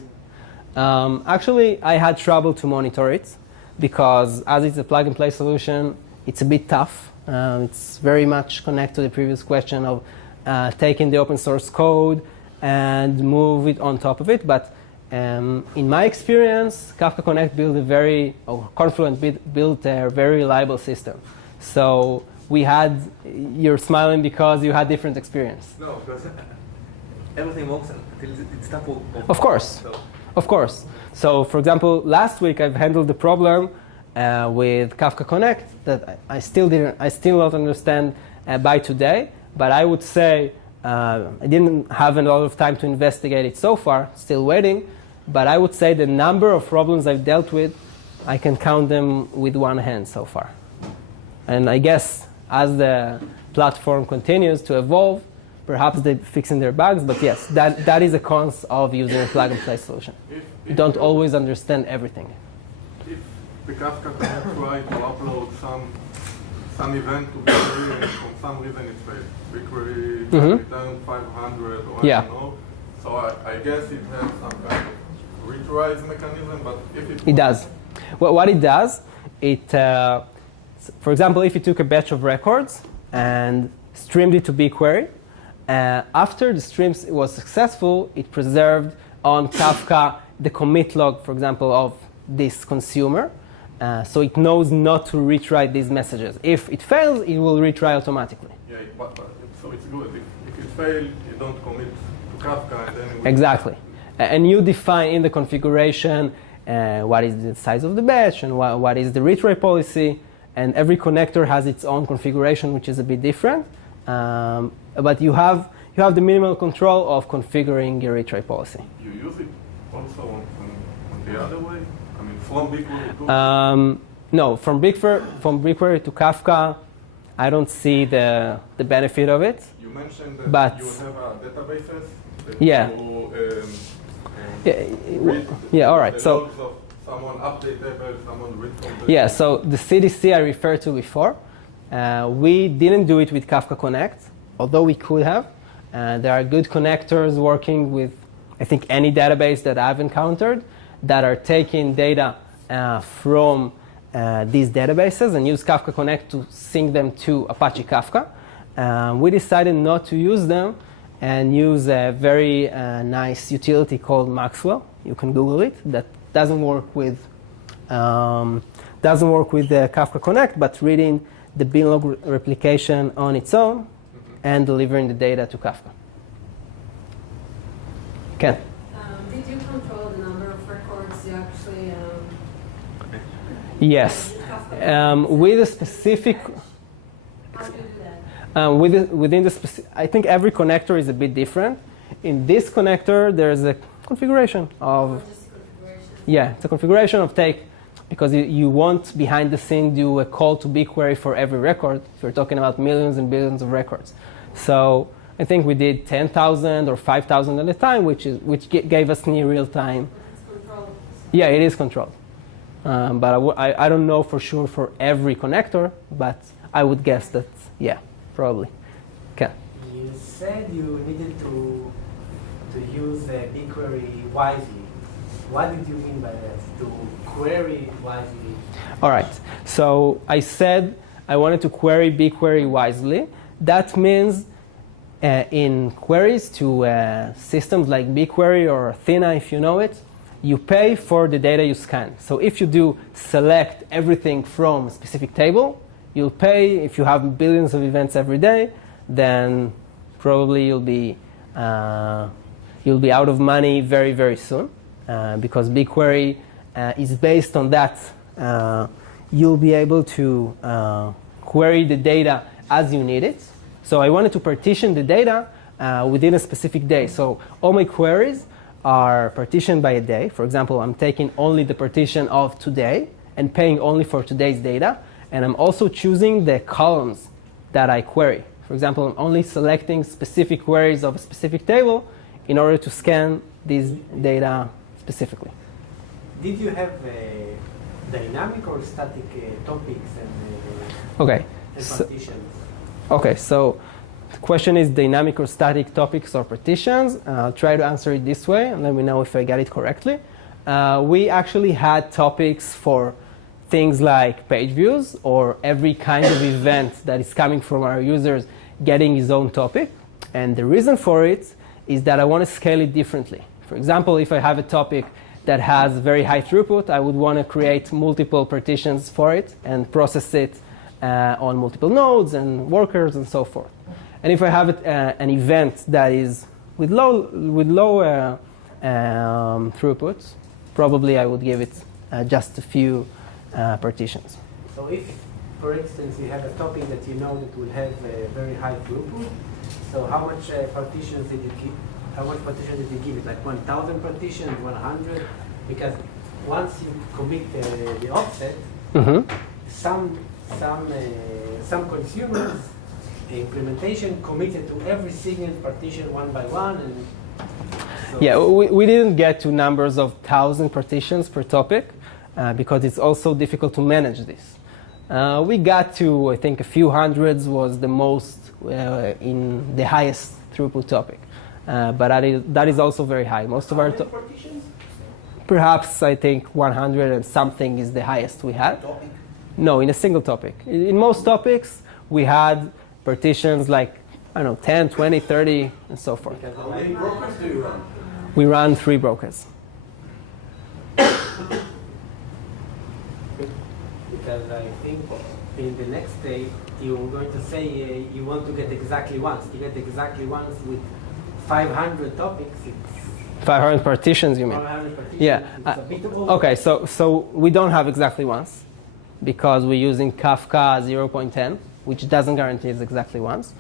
Actually, I had trouble to monitor it because as it's a plug-and-play solution, it's a bit tough. It's very much connected to the previous question of taking the open source code and move it on top of it. But in my experience, Kafka Connect Confluent built a very reliable system. So you're smiling because you had different experience. No, because everything works until it's time for. Of course. So. Of course. So, for example, last week I've handled the problem with Kafka Connect that I still don't understand by today. But I would say I didn't have a lot of time to investigate it so far. Still waiting. But I would say the number of problems I've dealt with, I can count them with one hand so far. And I guess as the platform continues to evolve, perhaps they're fixing their bugs, but yes, that is a cons of using a plug-and-play solution. You don't always understand everything. If the Kafka Connect try to upload some event to BigQuery and for some reason it failed, BigQuery return 500 or Yeah. I don't know, so I guess it has some kind of retries mechanism, but if it does. Well, what it does, for example, if you took a batch of records and streamed it to BigQuery, after the stream was successful, it preserved on Kafka the commit log, for example, of this consumer. So it knows not to retry these messages. If it fails, it will retry automatically. Yeah, so it's good. If it fails, you don't commit to Kafka and then it will Exactly. And you define in the configuration what is the size of the batch and what is the retry policy. And every connector has its own configuration, which is a bit different. But you have the minimal control of configuring your retry policy. You use it also on the other way? I mean, from BigQuery to... No, from BigQuery to Kafka, I don't see the benefit of it. You mentioned that but you have databases that yeah. you all right. the So logs of someone update table, someone read from yeah, so the CDC I referred to before, we didn't do it with Kafka Connect, although we could have. There are good connectors working with, I think, any database that I've encountered that are taking data from these databases and use Kafka Connect to sync them to Apache Kafka. We decided not to use them and use a very nice utility called Maxwell. You can Google it. That doesn't work with the Kafka Connect, but reading the bin log replication on its own and delivering the data to Kafka. Ken? Did you control the number of records you actually? Yes. With a specific. How do you do that? Within the specific, I think every connector is a bit different. In this connector, there's a configuration of. Just configuration? Yeah, it's a configuration of because you won't behind the scene do a call to BigQuery for every record. If you're talking about millions and billions of records. So I think we did 10,000 or 5,000 at a time, which gave us near real time. It's controlled. Yeah, it is controlled. But I don't know for sure for every connector, but I would guess that, yeah, probably. Okay. You said you needed to use BigQuery wisely. What did you mean by that? To query wisely? All right. So I said I wanted to query BigQuery wisely. That means in queries to systems like BigQuery or Athena, if you know it, you pay for the data you scan. So if you do select everything from a specific table, you'll pay. If you have billions of events every day, then probably you'll you'll be out of money very, very soon because BigQuery is based on that. You'll be able to query the data as you need it. So I wanted to partition the data within a specific day. So all my queries are partitioned by a day. For example, I'm taking only the partition of today and paying only for today's data. And I'm also choosing the columns that I query. For example, I'm only selecting specific queries of a specific table in order to scan these data specifically. Did you have dynamic or static topics and Okay. partitions? Okay, so the question is dynamic or static topics or partitions. I'll try to answer it this way and let me know if I get it correctly. We actually had topics for things like page views or every kind of event that is coming from our users getting his own topic. And the reason for it is that I want to scale it differently. For example, if I have a topic that has very high throughput, I would want to create multiple partitions for it and process it on multiple nodes and workers and so forth. And if I have an event that is with low throughput, probably I would give it just a few partitions. So if, for instance, you have a topic that you know that will have a very high throughput, so how much partitions did you give? How much partition did you give it? Like 1,000 partitions, 100? Because once you commit the offset, some consumers, the implementation committed to every single partition one by one, and so yeah, we didn't get to numbers of 1,000 partitions per topic because it's also difficult to manage this. We got to, I think, a few hundreds was the most in the highest throughput topic. But that is also very high. Most of our partitions? Perhaps I think 100 and something is the highest we had. Topic? No, in a single topic. In most topics, we had partitions like, I don't know, 10, 20, 30, and so forth. How many brokers do you run? We run 3 brokers. Because I think in the next day, you're going to say you want to get exactly once. To get exactly once with 500 topics, it's 500 partitions, you mean? 500 partitions. Yeah. It's a bit of Okay, so we don't have exactly once because we're using Kafka 0.10, which doesn't guarantee it's exactly once.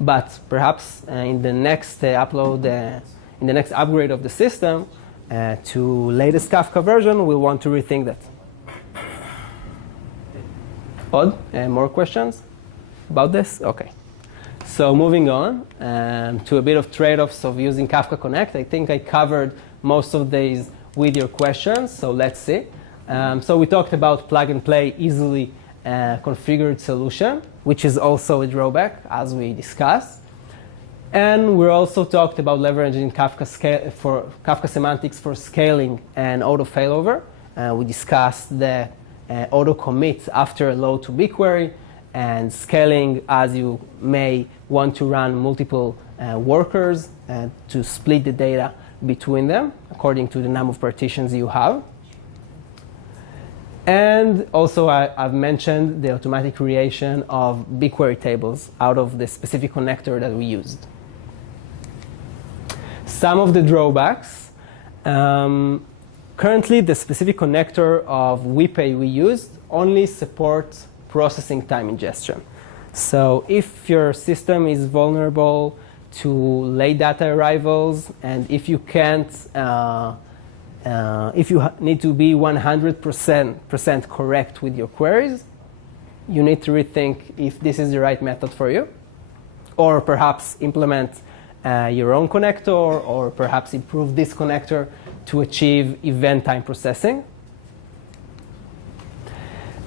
But perhaps in the next upload, in the next upgrade of the system to latest Kafka version, we'll want to rethink that. Odd? More questions about this? Okay. So moving on to a bit of trade-offs of using Kafka Connect. I think I covered most of these with your questions, so let's see. So we talked about plug-and-play, easily configured solution, which is also a drawback, as we discussed. And we also talked about leveraging Kafka semantics for scaling and auto failover. We discussed the auto commit after a load to BigQuery and scaling as you may want to run multiple workers to split the data between them according to the number of partitions you have. And also I've mentioned the automatic creation of BigQuery tables out of the specific connector that we used. Some of the drawbacks. Currently, the specific connector of WePay we used only supports processing time ingestion. So if your system is vulnerable to late data arrivals, and if you can't, if you need to be 100% correct with your queries, you need to rethink if this is the right method for you, or perhaps implement your own connector, or perhaps improve this connector to achieve event time processing.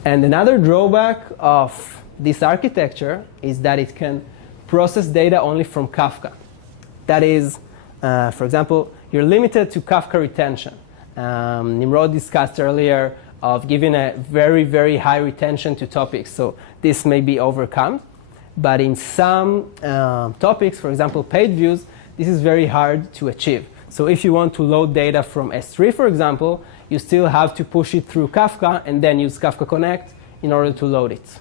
And another drawback of this architecture is that it can process data only from Kafka. That is, for example, you're limited to Kafka retention. Nimrod discussed earlier of giving a very, very high retention to topics. So this may be overcome. But in some topics, for example, page views, this is very hard to achieve. So if you want to load data from S3, for example, you still have to push it through Kafka and then use Kafka Connect in order to load it.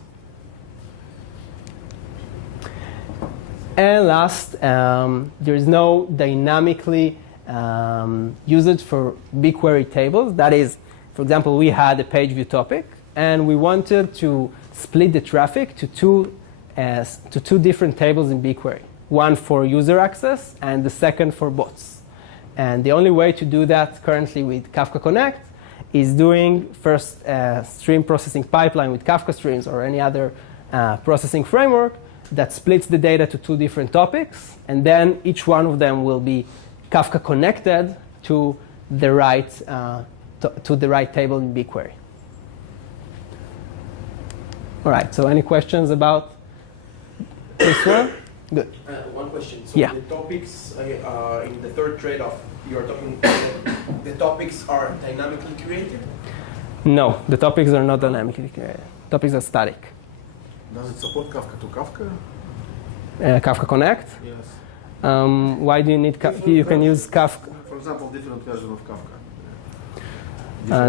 And last, there is no dynamically use it for BigQuery tables. That is, for example, we had a page view topic, and we wanted to split the traffic to two different tables in BigQuery. One for user access, and the second for bots. And the only way to do that currently with Kafka Connect is doing first stream processing pipeline with Kafka streams or any other processing framework that splits the data to two different topics, and then each one of them will be Kafka connected to the right table in BigQuery. All right. So any questions about this one? Good. One question. So Yeah. the topics in the third trade-off, you are talking the topics are dynamically created? No, the topics are not dynamically created. Topics are static. Does it support Kafka to Kafka? Kafka Connect. Yes. Why do you need you can use Kafka? For example, different version of Kafka.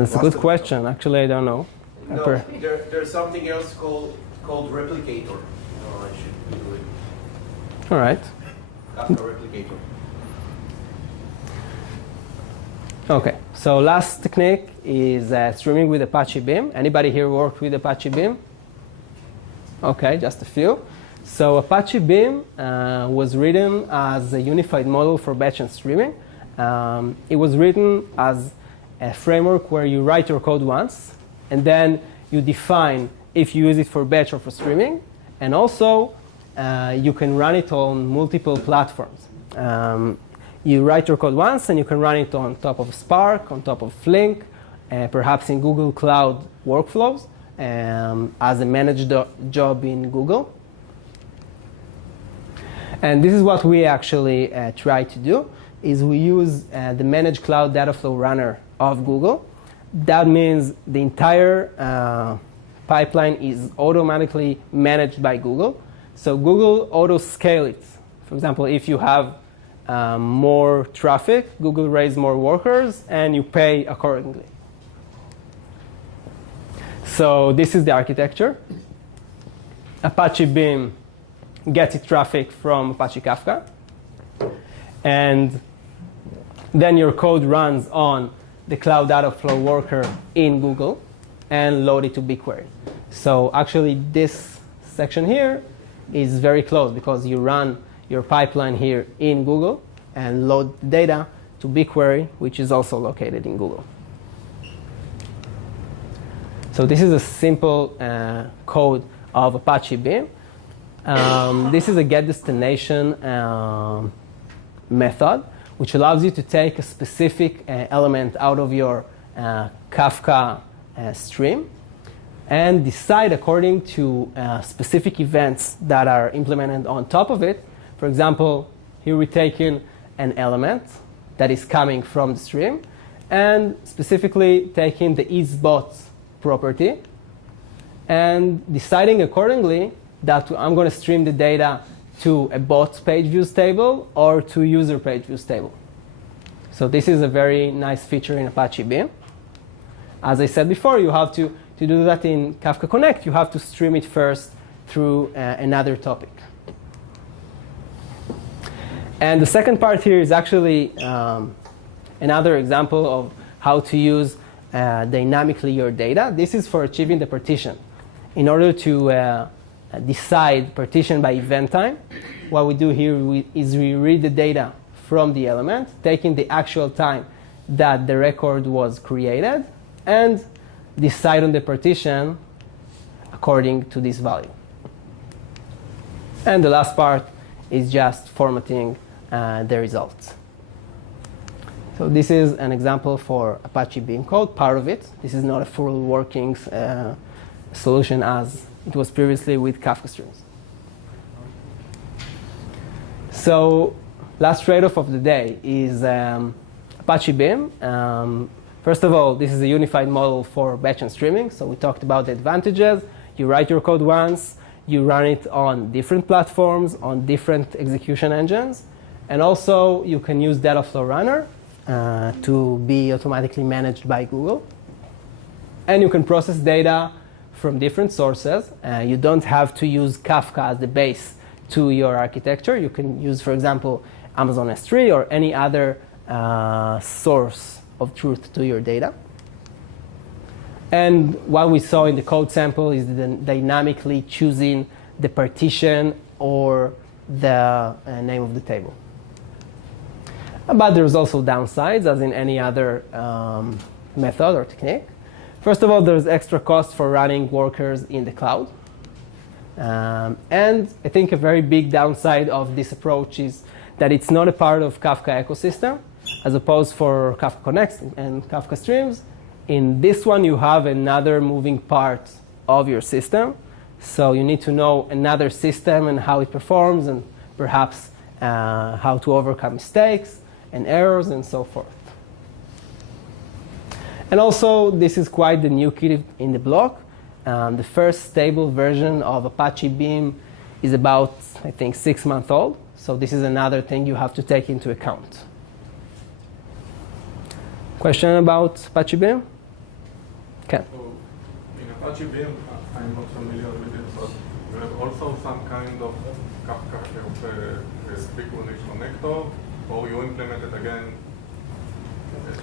It's a good question. Actually, I don't know. No, there's something else called replicator. No, I should do it. All right. Kafka replicator. Okay. So last technique is streaming with Apache Beam. Anybody here worked with Apache Beam? Okay, just a few. So Apache Beam was written as a unified model for batch and streaming. It was written as a framework where you write your code once, and then you define if you use it for batch or for streaming. And also, you can run it on multiple platforms. You write your code once, and you can run it on top of Spark, on top of Flink, perhaps in Google Cloud Workflows, as a managed job in Google. And this is what we actually try to do, is we use the managed cloud data flow runner of Google. That means the entire pipeline is automatically managed by Google. So Google auto-scale it. For example, if you have more traffic, Google raises more workers, and you pay accordingly. So this is the architecture. Apache Beam gets its traffic from Apache Kafka. And then your code runs on the Cloud Data Flow worker in Google and load it to BigQuery. So actually, this section here is very close because you run your pipeline here in Google and load the data to BigQuery, which is also located in Google. So this is a simple code of Apache Beam. This is a get destination method, which allows you to take a specific element out of your Kafka stream and decide according to specific events that are implemented on top of it. For example, here we're taking an element that is coming from the stream and specifically taking the isBot property and deciding accordingly that I'm going to stream the data to a bot page views table or to user page views table. So this is a very nice feature in Apache Beam. As I said before, you have to do that in Kafka Connect. You have to stream it first through another topic. And the second part here is actually another example of how to use dynamically your data. This is for achieving the partition. In order to decide partition by event time, what we do here is we read the data from the element, taking the actual time that the record was created, and decide on the partition according to this value. And the last part is just formatting the results. So this is an example for Apache Beam code, part of it. This is not a full working solution as it was previously with Kafka streams. So last trade-off of the day is Apache Beam. First of all, this is a unified model for batch and streaming. So we talked about the advantages. You write your code once. You run it on different platforms, on different execution engines. And also, you can use Dataflow Runner to be automatically managed by Google. And you can process data from different sources. You don't have to use Kafka as the base to your architecture. You can use, for example, Amazon S3 or any other source of truth to your data. And what we saw in the code sample is dynamically choosing the partition or the name of the table. But there's also downsides, as in any other method or technique. First of all, there's extra cost for running workers in the cloud. And I think a very big downside of this approach is that it's not a part of Kafka ecosystem, as opposed for Kafka Connect and Kafka Streams. In this one, you have another moving part of your system. So you need to know another system and how it performs, and perhaps how to overcome mistakes and errors and so forth. And also, this is quite the new kid in the block. The first stable version of Apache Beam is about, I think, 6 months old. So this is another thing you have to take into account. Question about Apache Beam? Okay. So in Apache Beam, I'm not familiar with it, but you have also some kind of Kafka BigQuery connector, or you implement it again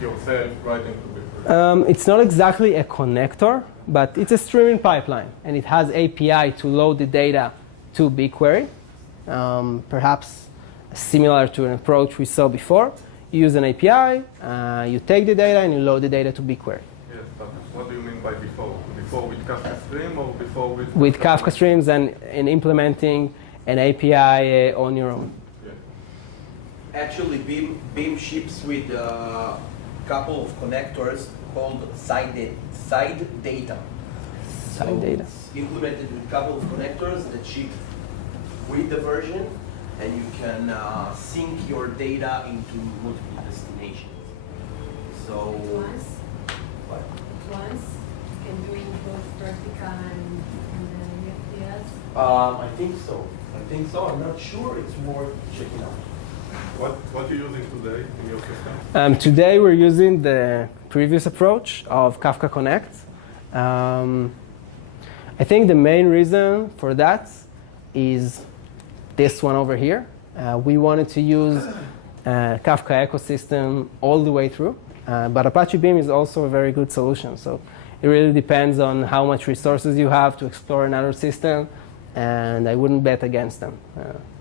yourself right into BigQuery? It's not exactly a connector, but it's a streaming pipeline, and it has API to load the data to BigQuery. Perhaps similar to an approach we saw before. You use an API, you take the data, and you load the data to BigQuery. Yes, but what do you mean by before? Before with Kafka Stream or before with... With Kafka Streams and implementing an API on your own. Yeah. Actually, Beam ships with a couple of connectors called side data. Side data. It's implemented with a couple of connectors that ship with the version, and you can sync your data into multiple destinations. So, what? Once, you can do both vertical and UFDS. I think so. I'm not sure. It's worth checking out. What are you using today in your system? Today we're using the previous approach of Kafka Connect. I think the main reason for that is this one over here. We wanted to use Kafka ecosystem all the way through, but Apache Beam is also a very good solution. So it really depends on how much resources you have to explore another system, and I wouldn't bet against them.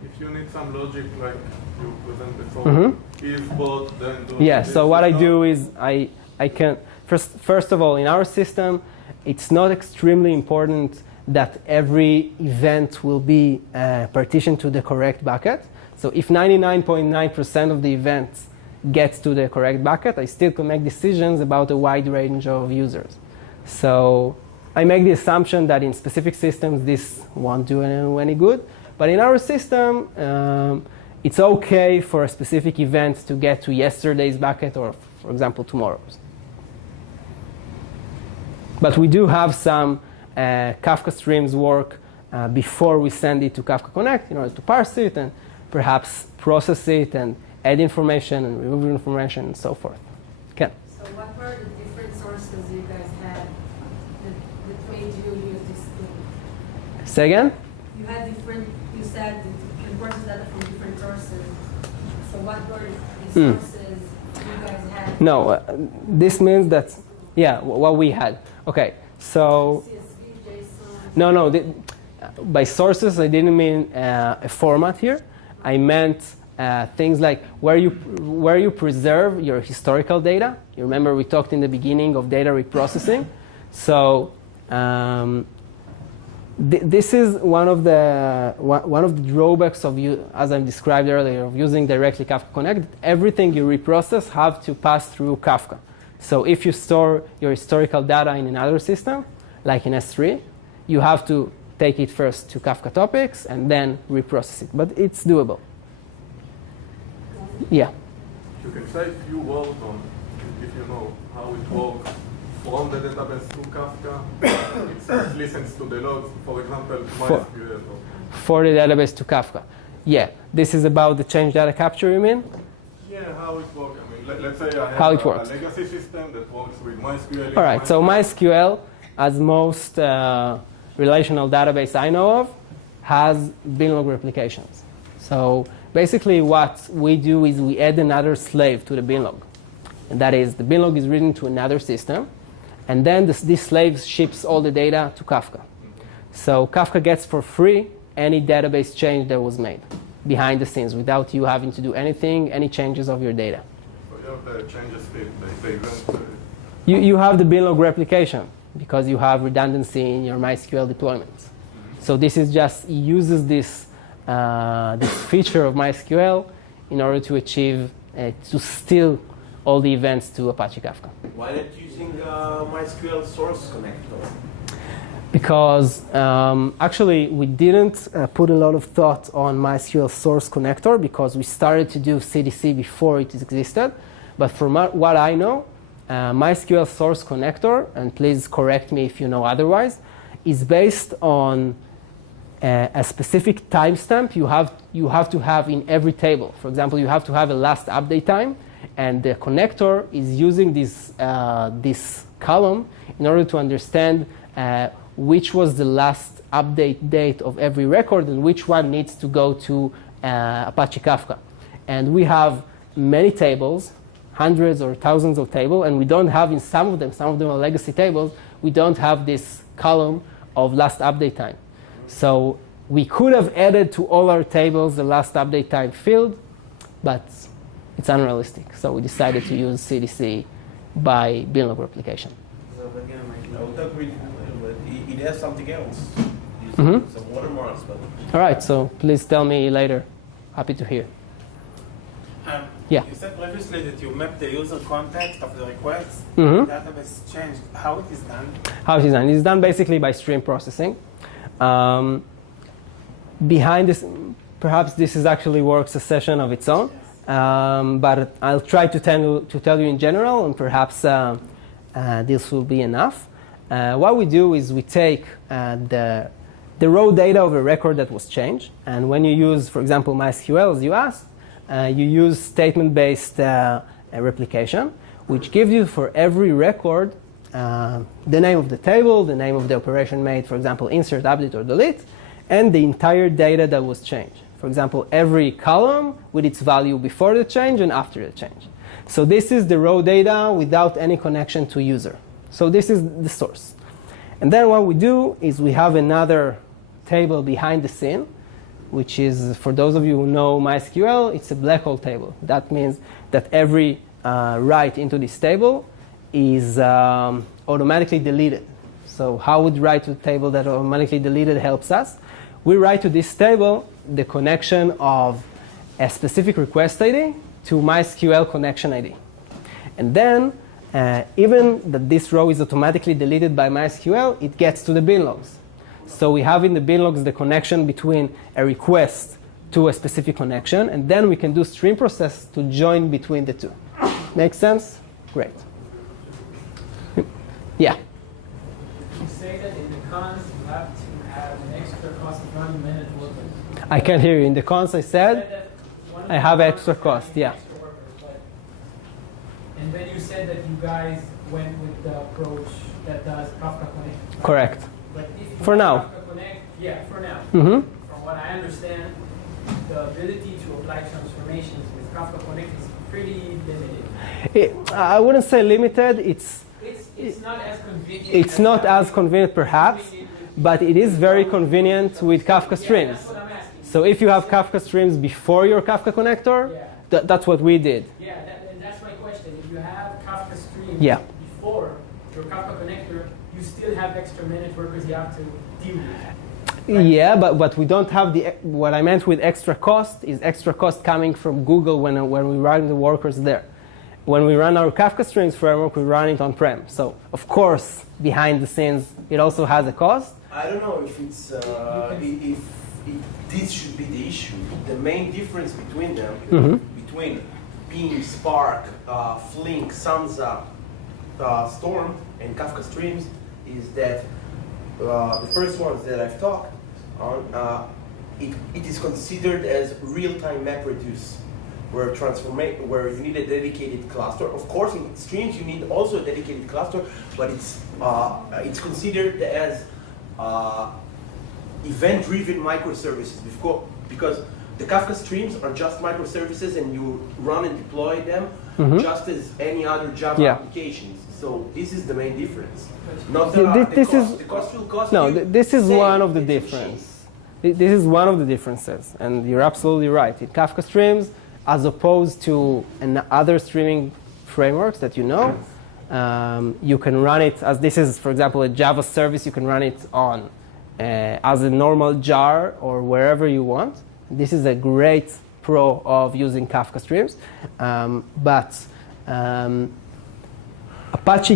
If you need some logic like you presented before, if both, then do Yeah, this, so what I not- do is I can, first of all, in our system, it's not extremely important that every event will be partitioned to the correct bucket. So if 99.9% of the events gets to the correct bucket, I still can make decisions about a wide range of users. So I make the assumption that in specific systems, this won't do any good. But in our system, it's OK for a specific event to get to yesterday's bucket or, for example, tomorrow's. But we do have some Kafka Streams work before we send it to Kafka Connect in order to parse it and perhaps process it and add information and remove information and so forth. Okay. So what were the different sources you guys had that made you use this tool? Say again? You had different, you said that you can process data from different sources. So what were the sources you guys had? No, this means that, yeah, what we had. OK, so CSV, JSON? no, by sources, I didn't mean a format here. I meant things like where you preserve your historical data. You remember we talked in the beginning of data reprocessing. So this is one of the drawbacks of as I described earlier, of using directly Kafka Connect. Everything you reprocess have to pass through Kafka. So if you store your historical data in another system, like in S3, you have to take it first to Kafka topics and then reprocess it. But it's doable. Yeah. You can say a few words on, if you know how it works from the database to Kafka. It listens to the logs, for example, MySQL. For the database to Kafka. Yeah. This is about the change data capture, you mean? Yeah, how it works. I mean, let's say I How have it works. a legacy system that works with MySQL. All right. So MySQL, as most relational database I know of, has bin log replications. So Basically, what we do is we add another slave to the bin log. And that is, the bin log is written to another system. And then this slave ships all the data to Kafka. So Kafka gets for free any database change that was made behind the scenes without you having to do anything, any changes of your data. So you have the changes feed, the event. You have the bin log replication because you have redundancy in your MySQL deployments. So this is just, it uses this feature of MySQL in order to achieve, to steal all the events to Apache Kafka. Why not using MySQL source connector? Because actually we didn't put a lot of thought on MySQL source connector because we started to do CDC before it existed. But from what I know, MySQL source connector, and please correct me if you know otherwise, is based on a specific timestamp you have to have in every table. For example, you have to have a last update time, and the connector is using this column in order to understand which was the last update date of every record and which one needs to go to Apache Kafka. And we have many tables, hundreds or thousands of tables, and we don't have in some of them are legacy tables, we don't have this column of last update time. So we could have added to all our tables the last update time field, but it's unrealistic. So we decided to use CDC by bin log replication. I would agree, but it has something else. Mm-hmm. Some watermarks, but All right, so please tell me later. Happy to hear. Yeah. You said previously that you map the user context of the requests. Mm-hmm. The database changed. How it is done? How it is done? It's done basically by stream processing. Behind this, perhaps this is actually works a session of its own, but I'll try to tell you in general, and perhaps this will be enough. What we do is we take the raw data of a record that was changed, and when you use, for example, MySQL, as you asked, you use statement-based replication, which gives you for every record the name of the table, the name of the operation made, for example, insert, update, or delete, and the entire data that was changed. For example, every column with its value before the change and after the change. So this is the raw data without any connection to user. So this is the source. And then what we do is we have another table behind the scene, which is, for those of you who know MySQL, it's a black hole table. That means that every write into this table is automatically deleted. So how would write to a table that automatically deleted helps us? We write to this table the connection of a specific request ID to MySQL connection ID. And then, even that this row is automatically deleted by MySQL, it gets to the bin logs. So we have in the bin logs the connection between a request to a specific connection, and then we can do stream process to join between the two. Make sense? Great. Yeah? You say that in the cons you have to have an extra cost of running managed workers. I can't hear you. In the cons I said, I have extra cost, yeah. And then you said that you guys went with the approach that does Kafka Connect. Correct. But if you For have now. Kafka Connect, yeah, for now. Mm-hmm. From what I understand, the ability to apply transformations with Kafka Connect is pretty limited. I wouldn't say limited. It's not as convenient. It's not as convenient, perhaps, but it is very convenient with Kafka streams. That's what I'm asking. So if you have Kafka streams before your Kafka connector, that's what we did. Yeah, and that's my question. If you have Kafka streams before your Kafka connector, you still have extra managed workers you have to deal with. Right? Yeah, but we don't have what I meant with extra cost is extra cost coming from Google when we run the workers there. When we run our Kafka Streams framework, we run it on-prem. So, of course, behind the scenes, it also has a cost. I don't know if it's if this should be the issue. The main difference between them, between Beam, Spark, Flink, Samza, Storm, and Kafka Streams, is that the first ones that I've talked on, it is considered as real-time MapReduce, where you need a dedicated cluster. Of course, in streams you need also a dedicated cluster, but it's considered as event-driven microservices because the Kafka streams are just microservices, and you run and deploy them just as any other Java applications. So this is the main difference. Not the cost. The cost will cost No, you this is same. one of the It's a difference. This is one of the differences, and you're absolutely right. In Kafka Streams, as opposed to other streaming frameworks that you know, you can run it as this is, for example, a Java service. You can run it on as a normal jar or wherever you want. This is a great pro of using Kafka Streams, but Apache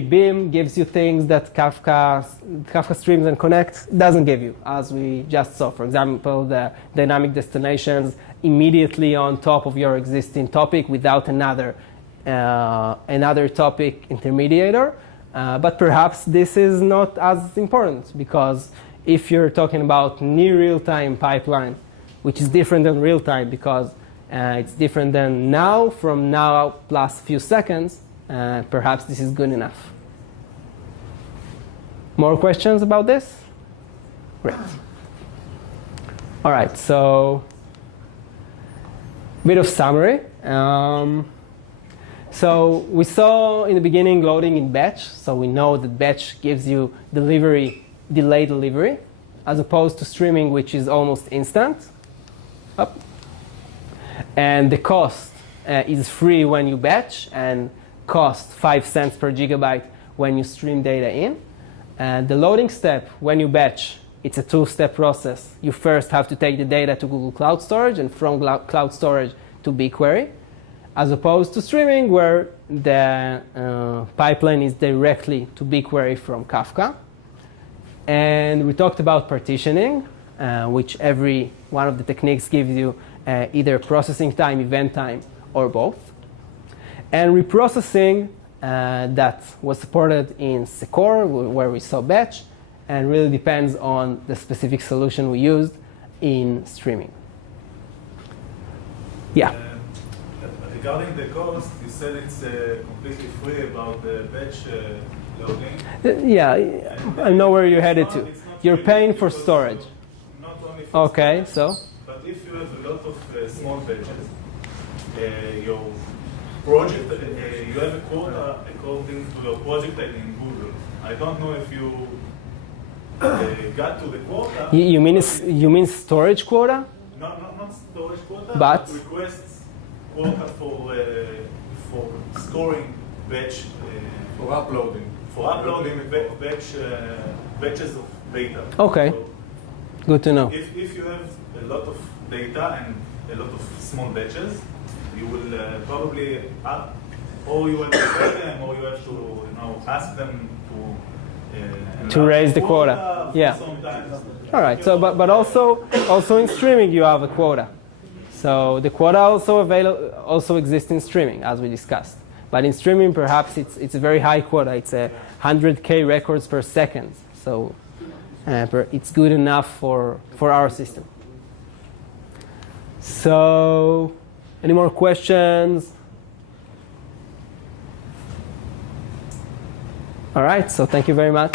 Beam gives you things that Kafka Streams and Connect doesn't give you, as we just saw. For example, the dynamic destinations immediately on top of your existing topic without another topic intermediator. But perhaps this is not as important, because if you're talking about near real-time pipeline, which is different than real-time because it's different than now from now plus few seconds, perhaps this is good enough. More questions about this? Great. All right, so bit of summary. So we saw in the beginning loading in batch. So we know that batch gives you delayed delivery, as opposed to streaming, which is almost instant. Up. And the cost is free when you batch, and cost 5 cents per gigabyte when you stream data in. And the loading step, when you batch, it's a two-step process. You first have to take the data to Google Cloud Storage, and from Cloud Storage to BigQuery, as opposed to streaming, where the pipeline is directly to BigQuery from Kafka. And we talked about partitioning, which every one of the techniques gives you either processing time, event time, or both. And reprocessing that was supported in Secor, where we saw batch, and really depends on the specific solution we used in streaming. Yeah. Regarding the cost, you said it's completely free about the batch loading. Yeah, I know where you're headed to. You're paying for storage. Not only for Okay, storage, so? but if you have a lot of small batches, your project, you have a quota according to your project ID in Google. I don't know if you got to the quota. You mean storage quota? No, not storage quota, But requests quota for storing batch. For uploading. For uploading batches of data. Okay. So good to know. if you have a lot of data and a lot of small batches, you will probably or you have to pay them, or you have to ask them to raise the quota. Yeah. Sometimes. All right. So, but also in streaming you have a quota. So the quota also exists in streaming, as we discussed. But in streaming, perhaps it's a very high quota. It's 100K records per second. So it's good enough for our system. So, any more questions? All right. So thank you very much.